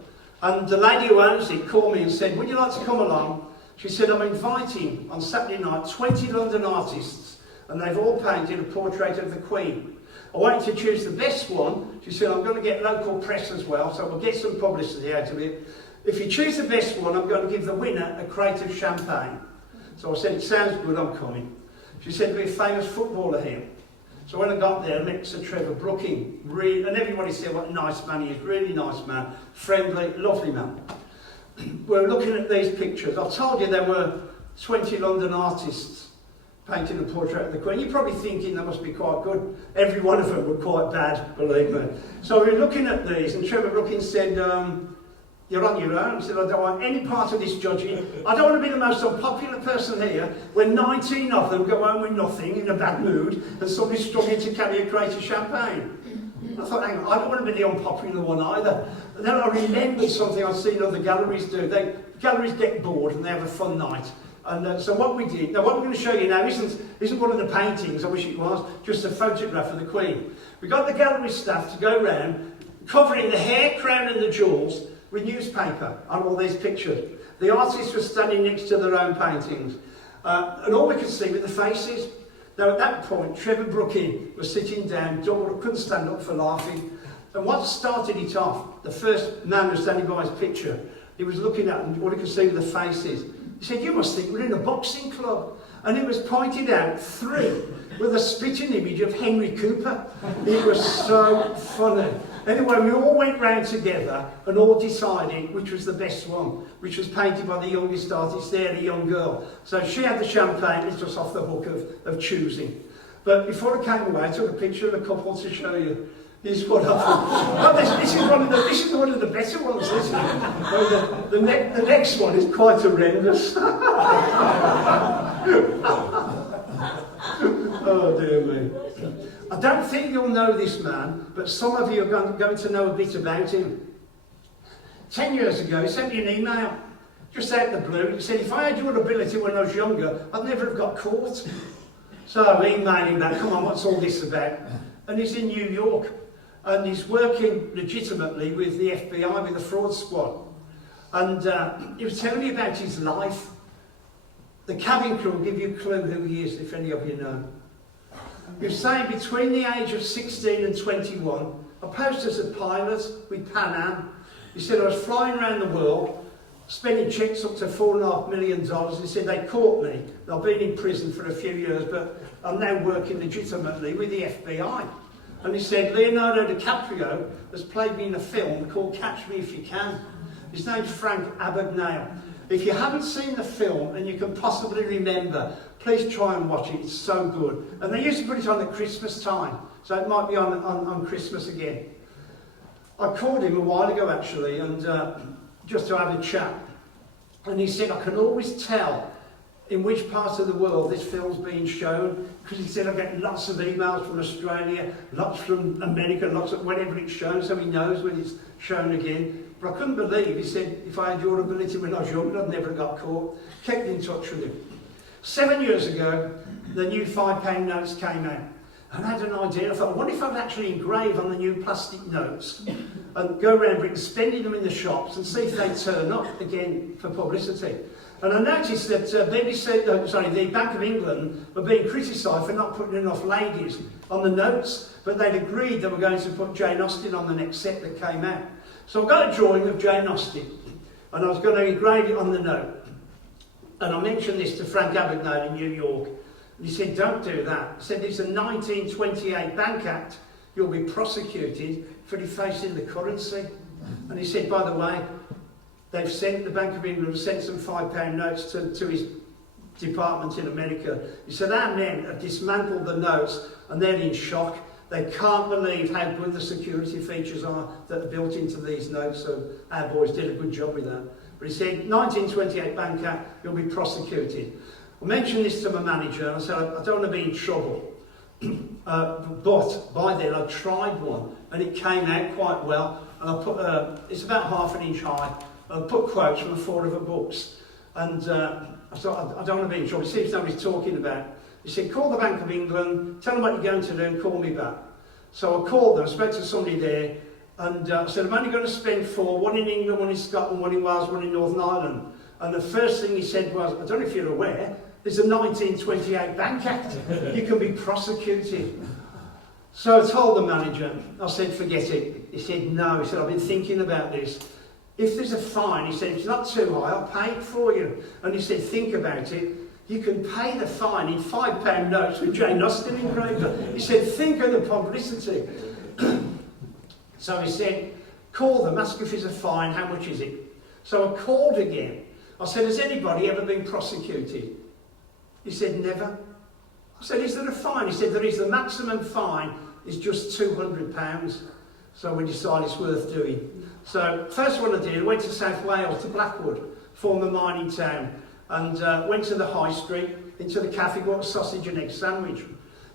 And the lady who owns it called me and said, would you like to come along? She said, I'm inviting on Saturday night 20 London artists and they've all painted a portrait of the Queen. I want you to choose the best one. She said, I'm going to get local press as well, so we'll get some publicity out of it. If you choose the best one, I'm going to give the winner a crate of champagne. So I said, it sounds good, I'm coming. She said, we're a famous footballer here. So when I got there, I met Sir Trevor Brooking, and everybody said what a nice man he is, really nice man, friendly, lovely man. We're looking at these pictures. I told you there were 20 London artists painting a portrait of the Queen. You're probably thinking they must be quite good. Every one of them were quite bad, believe me. So we were looking at these, and Trevor Brooking said, you're on your own. He said, I don't want any part of this judging. I don't want to be the most unpopular person here when 19 of them go home with nothing, in a bad mood, and somebody's struggling to carry a crate of champagne. I thought, hang on, I don't want to be the unpopular one either. And then I remembered something I've seen other galleries do. Galleries get bored and they have a fun night. And so what we did, now what we're going to show you now isn't one of the paintings, I wish it was, just a photograph of the Queen. We got the gallery staff to go round, covering the hair, crown and the jewels with newspaper on all these pictures. The artists were standing next to their own paintings. And all we could see were the faces. Now at that point, Trevor Brooking was sitting down, doubled, couldn't stand up for laughing. And what started it off, the first man who was standing by his picture, he was looking at and all he could see were the faces. He said, you must think we're in a boxing club. And it was pointed out 3 with a spitting image of Henry Cooper. It was so funny. Anyway, we all went round together and all decided which was the best one, which was painted by the youngest artist there, a young girl. So she had the champagne, it's just off the hook of choosing. But before I came away, I took a picture of a couple to show you. This is one of them. Oh, this is one of the better ones, isn't it? The next one is quite horrendous. Oh dear me. I don't think you'll know this man, but some of you are going to know a bit about him. 10 years ago, he sent me an email, just out of the blue. He said, if I had your ability when I was younger, I'd never have got caught. So I emailed him back, come on, what's all this about? And he's in New York, and he's working legitimately with the FBI, with the fraud squad. And he was telling me about his life. The cabin crew will give you a clue who he is, if any of you know. He was saying between the age of 16 and 21, I posted as a pilot with Pan Am. He said, I was flying around the world, spending checks up to $4.5 million. He said, they caught me. I've been in prison for a few years, but I'm now working legitimately with the FBI. And he said, Leonardo DiCaprio has played me in a film called Catch Me If You Can. His name's Frank Abagnale. If you haven't seen the film and you can possibly remember, please try and watch it, it's so good. And they used to put it on at Christmas time, so it might be on Christmas again. I called him a while ago actually, and just to have a chat. And he said, I can always tell in which part of the world this film's being shown, because he said I get lots of emails from Australia, lots from America, lots of whenever it's shown, so he knows when it's shown again. But I couldn't believe, he said, if I had your ability when I was younger, I'd never got caught. Kept in touch with him. 7 years ago, the new £5 notes came out. And I had an idea. I thought, I wonder if I'd actually engrave on the new plastic notes and go around Britain spending them in the shops and see if they turn up again for publicity. And I noticed that the Bank of England were being criticised for not putting enough ladies on the notes, but they'd agreed they were going to put Jane Austen on the next set that came out. So I got a drawing of Jane Austen, and I was going to engrave it on the note. And I mentioned this to Frank Abagnale in New York. And he said, don't do that. He said, it's a 1928 Bank Act. You'll be prosecuted for defacing the currency. And he said, by the way, the Bank of England have sent some £5 notes to his department in America. He said, our men have dismantled the notes and they're in shock. They can't believe how good the security features are that are built into these notes. So our boys did a good job with that. But he said, 1928 Bank Act, you'll be prosecuted. I mentioned this to my manager and I said, I don't want to be in trouble. But by then I tried one and it came out quite well. And I put, it's about ½ an inch high. I put quotes from 4 of her books. And I thought, I don't want to be in trouble. It seems nobody's talking about. He said, call the Bank of England, tell them what you're going to do and call me back. So I called them, I spoke to somebody there, and I said, I'm only going to spend 4, one in England, one in Scotland, one in Wales, one in Northern Ireland. And the first thing he said was, I don't know if you're aware, there's a 1928 Bank Act. You can be prosecuted. So I told the manager, I said, forget it. He said, no. He said, I've been thinking about this. If there's a fine, he said, if it's not too high, I'll pay it for you. And he said, think about it. You can pay the fine in £5 notes with Jane Austen engraved. He said, think of the publicity. So he said, call them, ask if there's a fine, how much is it? So I called again. I said, has anybody ever been prosecuted? He said, never. I said, is there a fine? He said, there is. The maximum fine is just £200. So we decided it's worth doing. So first one I did, I went to South Wales, to Blackwood, former mining town, and went to the high street, into the cafe, bought a sausage and egg sandwich,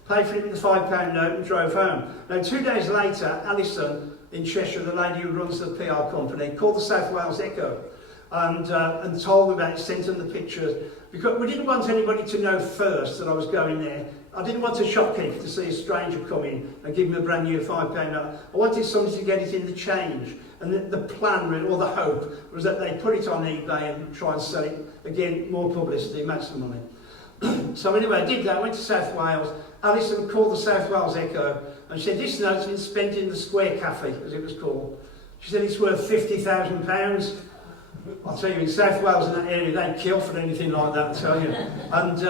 paid for it with a £5 note and drove home. Now 2 days later, Alison in Cheshire, the lady who runs the PR company, called the South Wales Echo and told them about it, sent them the pictures, because we didn't want anybody to know first that I was going there. I didn't want a shopkeeper to see a stranger come in and give him a brand new £5 note. I wanted somebody to get it in the change. And the plan, or the hope, was that they'd put it on eBay and try and sell it. Again, more publicity, make some money. So anyway, I did that, went to South Wales. Alison called the South Wales Echo and she said, this note's been spent in the Square Cafe, as it was called. She said, it's worth £50,000. I'll tell you, in South Wales and that area, they'd kill for anything like that, I tell you. And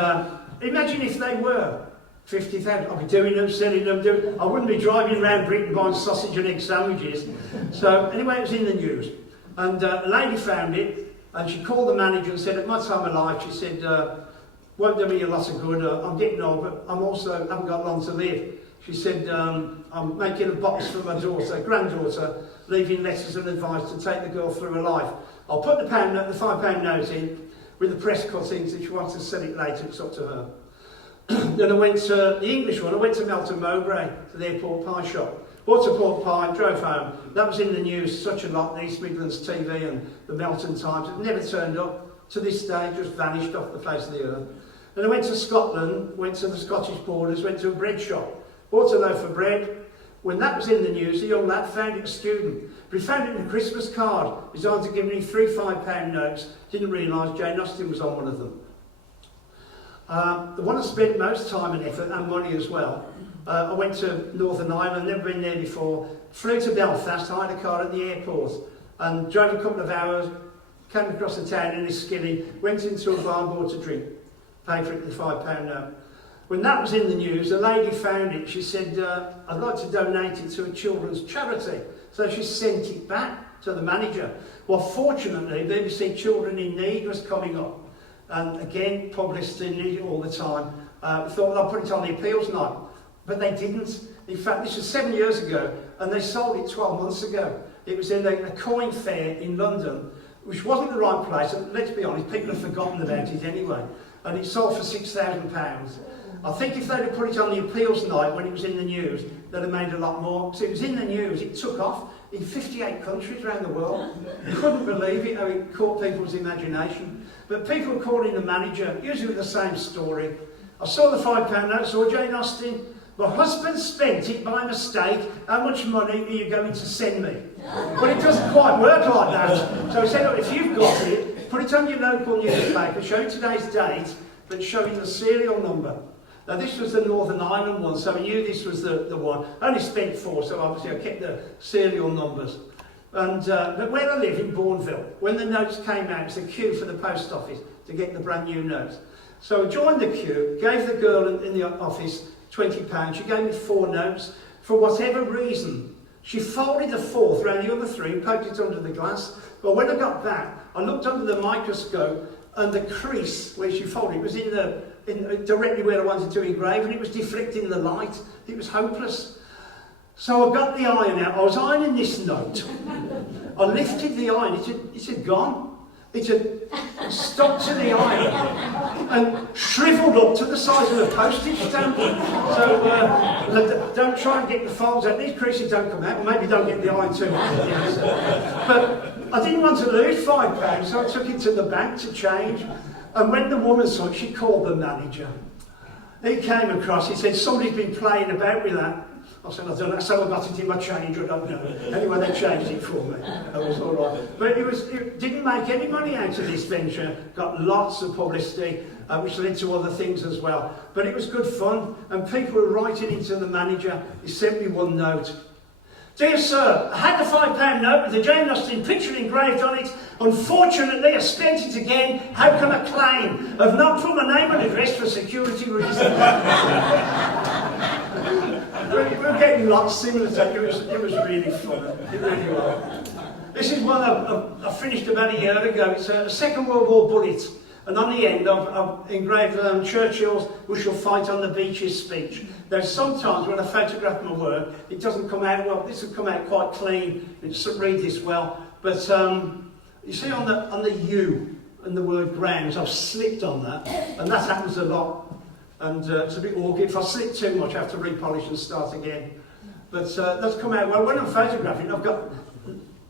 imagine if they were 50,000. I'd be doing them, selling them, I wouldn't be driving around Britain buying sausage and egg sandwiches. So anyway, it was in the news. And a lady found it, and she called the manager and said, at my time of life, she said, won't do me a lot of good, I'm getting old, but I'm also haven't got long to live. She said, I'm making a box for my daughter, granddaughter, leaving letters and advice to take the girl through her life. I'll put the £5 note in with the press cuttings. If she wants to sell it later, it's up to her. Then I went to the English one. I went to Melton Mowbray, to their pork pie shop. Bought a pork pie, drove home. That was in the news such a lot, the East Midlands TV and the Melton Times. It never turned up. To this day, just vanished off the face of the earth. Then I went to Scotland, went to the Scottish borders, went to a bread shop. Bought a loaf of bread. When that was in the news, a young lad found it, a student. But he found it in a Christmas card. Designed to give me 3 £5 notes. Didn't realise Jane Austen was on one of them. The one I spent most time and effort and money as well. I went to Northern Ireland, never been there before. Flew to Belfast, hired a car at the airport and drove a couple of hours, came across the town in a skilly, went into a bar, bought a drink, paid for it with a £5 note. When that was in the news, a lady found it. She said, I'd like to donate it to a children's charity. So she sent it back to the manager. Well, fortunately, BBC Children in Need was coming up. And again, publicity needed it all the time. Thought, well, I'll put it on the appeals night. But they didn't. In fact, this was 7 years ago, and they sold it 12 months ago. It was in a coin fair in London, which wasn't the right place. And let's be honest, people have forgotten about it anyway. And it sold for £6,000. I think if they'd have put it on the appeals night when it was in the news, they'd have made a lot more. Because it was in the news, it took off in 58 countries around the world. Couldn't believe it, how it caught people's imagination. But people calling the manager, usually with the same story. I saw the £5 note, saw Jane Austen. My husband spent it by mistake. How much money are you going to send me? But it doesn't quite work like that. So I said, look, if you've got it, put it on your local newspaper, show today's date, but showing the serial number. Now this was the Northern Ireland one, so I knew this was the one. I only spent 4, so obviously I kept the serial numbers. And but where I live in Bourneville, when the notes came out, it was a queue for the post office to get the brand new notes. So I joined the queue, gave the girl in the office £20. She gave me 4 notes. For whatever reason, she folded the 4th around the other 3 and poked it under the glass. But when I got back, I looked under the microscope and the crease where she folded it was directly where I wanted to engrave, and it was deflecting the light. It was hopeless. So I got the iron out. I was ironing this note. I lifted the iron. It had gone. It had stuck to the iron and shriveled up to the size of a postage stamp. So don't try and get the folds out. These creases don't come out. Maybe don't get the iron too much. But I didn't want to lose £5, so I took it to the bank to change. And when the woman saw it, she called the manager. He came across, he said, somebody's been playing about with that. I said, I don't know, so I got it in my change, I don't know. Anyway, they changed it for me. That was all right. But it didn't make any money out of this venture. Got lots of publicity. which led to other things as well. But it was good fun, and people were writing into the manager. He sent me one note. Dear sir, I had the £5 note with the Jane Austen picture engraved on it. Unfortunately, I spent it again. How can I claim? I've not put my name and address for security reasons. We're getting lots similar to that. It was really fun. It really was. This is one I finished about a year ago. It's a Second World War bullet. And on the end, I've engraved Churchill's "We shall fight on the beaches" speech. Now, sometimes when I photograph my work, it doesn't come out well. This will come out quite clean. It's read this well. But you see on the U and the word grounds, I've slipped on that. And that happens a lot. And it's a bit awkward. If I slip too much, I have to repolish and start again. But that's come out well. When I'm photographing, I've got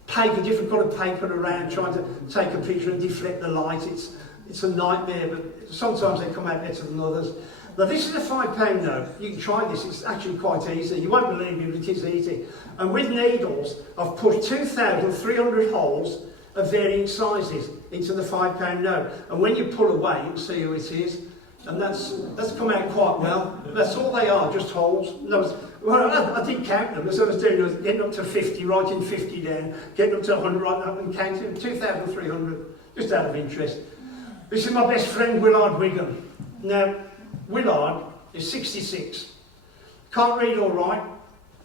paper, different coloured paper around, trying to take a picture and deflect the light. It's a nightmare, but sometimes they come out better than others. Now, this is a £5 note. You can try this. It's actually quite easy. You won't believe me, but it is easy. And with needles, I've put 2,300 holes of varying sizes into the £5 note. And when you pull away, you can see who it is. And that's come out quite well. That's all they are, just holes. No, well, I did count them. As I was doing, I was getting up to 50, writing 50 down, getting up to 100, writing up and counting 2,300, just out of interest. This is my best friend, Willard Wigan. Now, Willard is 66. Can't read or write,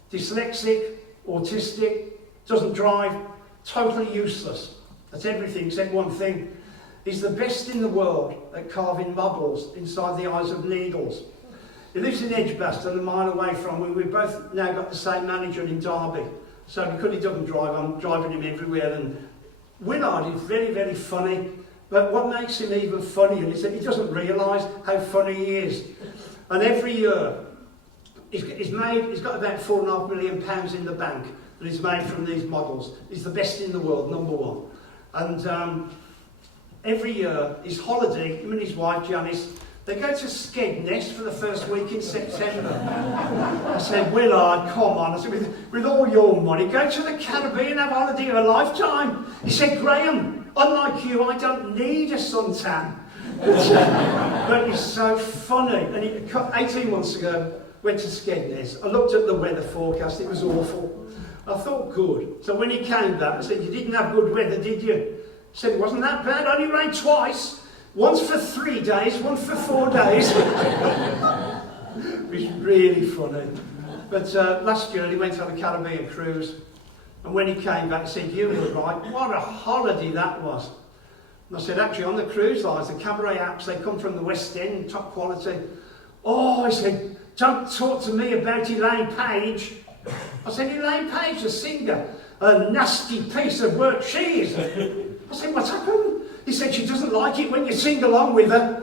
dyslexic, autistic, doesn't drive, totally useless. That's everything except one thing. He's the best in the world at carving models inside the eyes of needles. He lives in Edgbaston, a mile away from me. We've both now got the same manager in Derby. So because he doesn't drive, I'm driving him everywhere. And Willard is very, very funny. But what makes him even funnier is that he doesn't realise how funny he is. And every year, he's got about £4.5 million in the bank that he's made from these models. He's the best in the world, #1. And every year, his holiday, him and his wife, Janice, they go to Skegness for the first week in September. I said, Willard, come on. I said, with all your money, go to the Caribbean, have a holiday of a lifetime. He said, Graham, unlike you, I don't need a suntan. But he's so funny. And he, 18 months ago, went to Skegness. I looked at the weather forecast, it was awful. I thought, good. So when he came back, I said, you didn't have good weather, did you? He said, it wasn't that bad, only rained twice. Once for 3 days, once for 4 days. It's really funny. But last year he went on a Caribbean cruise. And when he came back, he said, you were right, what a holiday that was. And I said, actually, on the cruise lines, the cabaret apps, they come from the West End, top quality. Oh, he said, don't talk to me about Elaine Page. I said, Elaine Page, the singer, a nasty piece of work she is. I said, what's happened? He said, she doesn't like it when you sing along with her.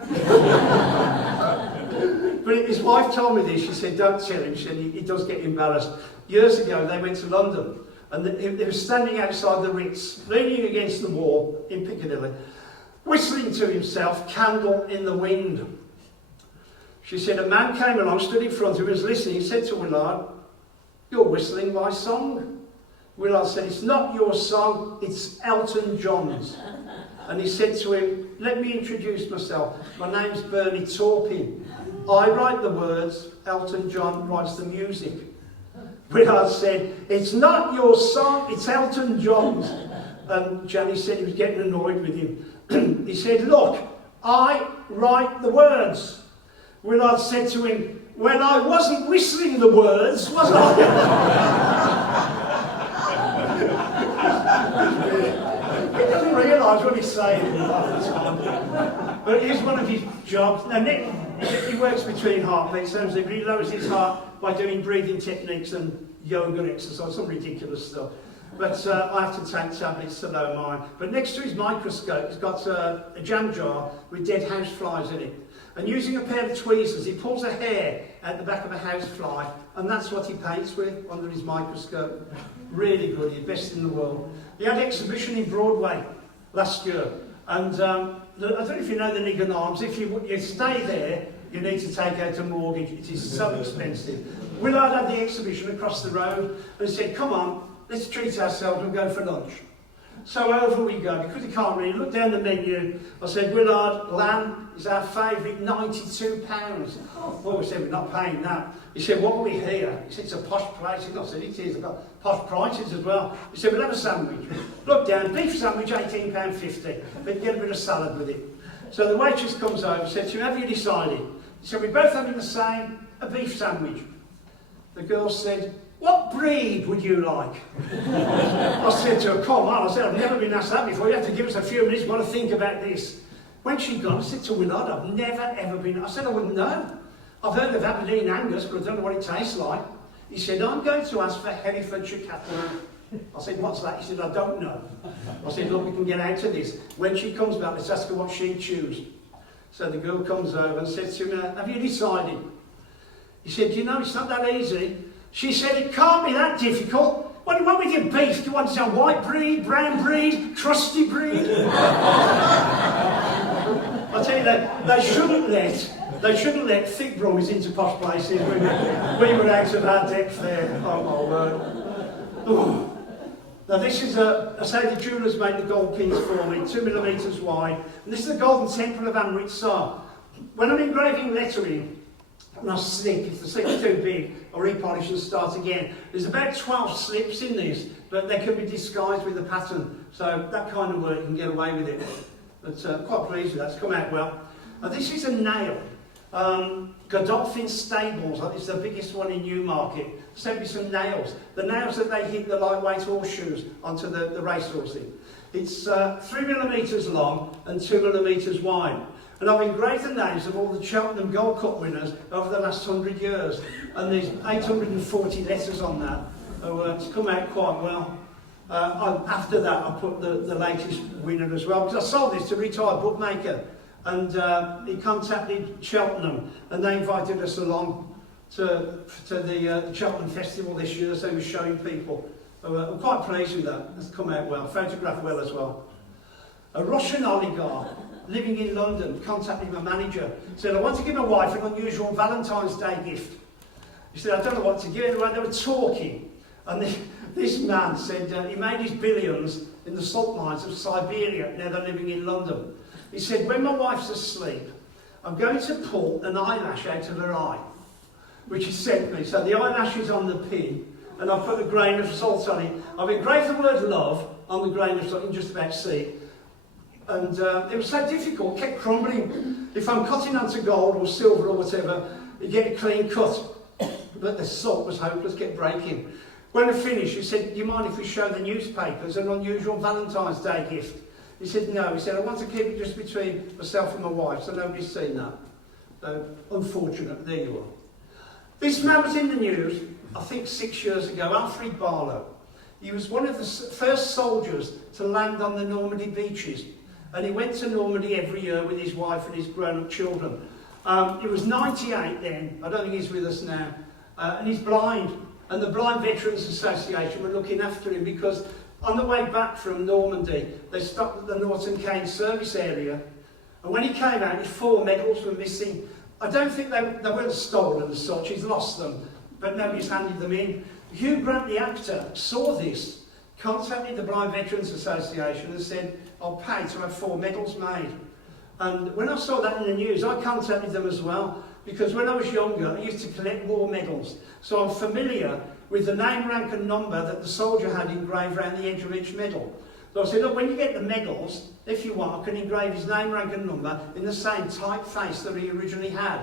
But his wife told me this. She said, don't tell him. She said, he does get embarrassed. Years ago, they went to London, and they were standing outside the Ritz, leaning against the wall in Piccadilly, whistling to himself, Candle in the Wind. She said, a man came along, stood in front of him, was listening. He said to Willard, you're whistling my song. Willard said, it's not your song, it's Elton John's. And he said to him, let me introduce myself. My name's Bernie Taupin. I write the words, Elton John writes the music. Willard said, it's not your song, it's Elton John's. And Janice said he was getting annoyed with him. He said, look, I write the words. Willard said to him, well, I wasn't whistling the words, was I? He doesn't realise what he's saying half the time. But it is one of his jobs. Now, Nick, he works between heartbeats, but he lowers his heart by doing breathing techniques and yoga exercise, some ridiculous stuff. But I have to take tablets to lower mine. But next to his microscope, he's got a jam jar with dead houseflies in it. And using a pair of tweezers, he pulls a hair out the back of a housefly, and that's what he paints with under his microscope. Really good, he's best in the world. He had an exhibition in Broadway last year, and I don't know if you know the Niggin Arms. If you stay there, you need to take out a mortgage. It is so expensive. Willard had the exhibition across the road and said, come on, let's treat ourselves and go for lunch. So over we go, because he can't read. Look down the menu. I said, Willard, lamb is our favourite, £92. Oh, we said, we're not paying that. He said, what are we here? He said, it's a posh place. I said, it is. I've got posh prices as well. He said, we'll have a sandwich. Look down, beef sandwich, £18.50. But get a bit of salad with it. So the waitress comes over and said to him, have you decided? He said, we're both having the same, a beef sandwich. The girl said, what breed would you like? I said to her, come on. I said, I've never been asked that before. You have to give us a few minutes. What to think about this. When she'd gone, I said to Willard, I've never ever been. I said, I wouldn't know. I've heard of Aberdeen Angus, but I don't know what it tastes like. He said, I'm going to ask for Herefordshire cattle. I said, what's that? He said, I don't know. I said, look, we can get out of this. When she comes back, let's ask her what she'd choose. So the girl comes over and says to him, have you decided? He said, you know, it's not that easy. She said, it can't be that difficult. What do you want with your beef? Do you want some white breed, brown breed, crusty breed? I tell you that they shouldn't let thick brummies into posh places. We were out of our depth there. Oh my word. Ooh. Now this is I say the jewellers made the gold pins for me, 2mm wide. And this is the Golden Temple of Amritsar. When I'm engraving lettering, and I slip, if the slip's too big, I repolish and start again. There's about 12 slips in this, but they can be disguised with a pattern. So that kind of work, you can get away with it. But quite pleased with that, it's come out well. Now this is a nail. Godolphin Stables, it's the biggest one in Newmarket, sent me some nails. The nails that they hit the lightweight horseshoes onto the racehorse in. It's 3mm long and 2mm wide. And I've engraved the names of all the Cheltenham Gold Cup winners over the last 100 years. And there's 840 letters on that. So it's come out quite well. After that, I put the latest winner as well, because I sold this to a retired bookmaker. And he contacted Cheltenham, and they invited us along to the Cheltenham Festival this year, so he was showing people. So, I'm quite pleased with that. It's come out well, photographed well as well. A Russian oligarch living in London contacted my manager, said, I want to give my wife an unusual Valentine's Day gift. He said, I don't know what to give her. They were talking, and this man said he made his billions in the salt mines of Siberia. Now they're living in London. He said, when my wife's asleep, I'm going to pull an eyelash out of her eye, which he sent me. So the eyelash is on the pin, and I've put a grain of salt on it. I've engraved the word love on the grain of salt, you can just about see it. And it was so difficult, kept crumbling. If I'm cutting onto gold or silver or whatever, you get a clean cut. But the salt was hopeless, kept breaking. When I finished, he said, do you mind if we show the newspapers an unusual Valentine's Day gift? He said, no. He said, I want to keep it just between myself and my wife, so nobody's seen that. So, unfortunate, there you are. This man was in the news, I think 6 years ago, Alfred Barlow. He was one of the first soldiers to land on the Normandy beaches. And he went to Normandy every year with his wife and his grown-up children. He was 98 then, I don't think he's with us now, and he's blind. And the Blind Veterans Association were looking after him because on the way back from Normandy, they stopped at the Norton Keynes service area. And when he came out, his 4 medals were missing. I don't think they weren't stolen as such, he's lost them, but nobody's handed them in. Hugh Grant, the actor, saw this, contacted the Blind Veterans Association and said, I'll pay to have 4 medals made. And when I saw that in the news, I contacted them as well, because when I was younger, I used to collect war medals. So I'm familiar with the name, rank and number that the soldier had engraved around the edge of each medal. So I said, look, when you get the medals, if you want, I can engrave his name, rank and number in the same typeface that he originally had.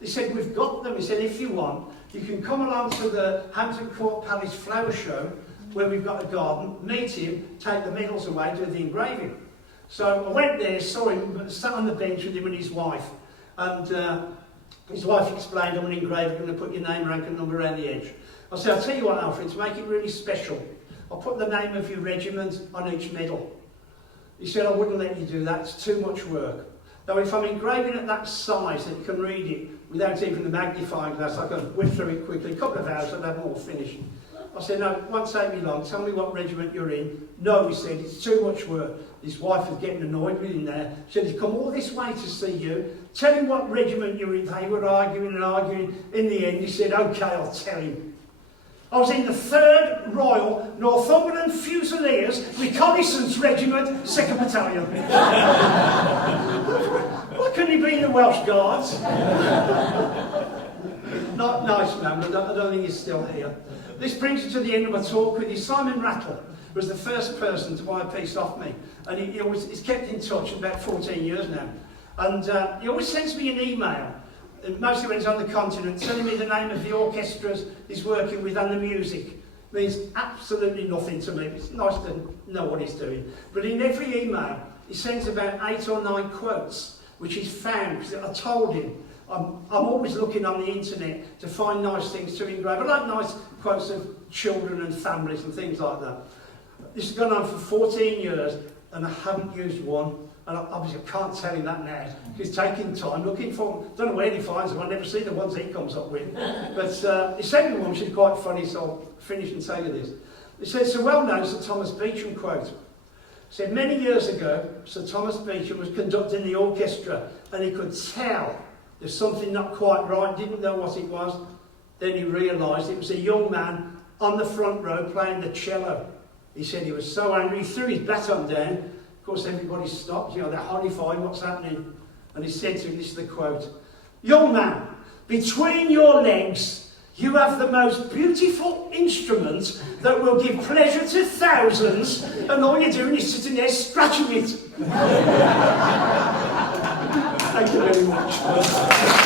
He said, we've got them. He said, if you want, you can come along to the Hampton Court Palace Flower Show, where we've got a garden, meet him, take the medals away, do the engraving. So I went there, saw him, sat on the bench with him and his wife. And his wife explained, I'm an engraver, I'm going to put your name, rank and number around the edge. I said, I'll tell you what, Alfred, to make it really special, I'll put the name of your regiment on each medal. He said, I wouldn't let you do that, it's too much work. Now, if I'm engraving at that size that you can read it without even the magnifying glass, I can whip through it quickly, a couple of hours, I'd have them all finished. I said, no, it won't take me long, tell me what regiment you're in. No, he said, it's too much work. His wife was getting annoyed with him there. She said, he's come all this way to see you. Tell him what regiment you're in. They were arguing and arguing. In the end, he said, okay, I'll tell him. I was in the 3rd Royal Northumberland Fusiliers Reconnaissance Regiment, 2nd Battalion. Why couldn't he be in the Welsh Guards? Not nice, man, but I don't think he's still here. This brings us to the end of my talk with you. Simon Rattle was the first person to buy a piece off me, and he's kept in touch for about 14 years now. And he always sends me an email, mostly when he's on the continent, telling me the name of the orchestras he's working with and the music. It means absolutely nothing to me. It's nice to know what he's doing. But in every email, he sends about 8 or 9 quotes, which he's found, because I told him, I'm always looking on the internet to find nice things to engrave. I like nice quotes of children and families and things like that. This has gone on for 14 years, and I haven't used one. And obviously I can't tell him that now. He's taking time looking for them. Don't know where he finds them. I never see the ones he comes up with. But he sent me one which is quite funny, so I'll finish and tell you this. He says, "It's a well-known Sir Thomas Beecham quote. He said, many years ago, Sir Thomas Beecham was conducting the orchestra, and he could tell there's something not quite right, didn't know what it was. Then he realised it was a young man on the front row playing the cello. He said he was so angry, he threw his baton down. Of course, everybody stopped, they're horrified, what's happening? And he said to him, this is the quote, 'Young man, between your legs, you have the most beautiful instrument that will give pleasure to thousands, and all you're doing is sitting there scratching it.'" Thank you very much.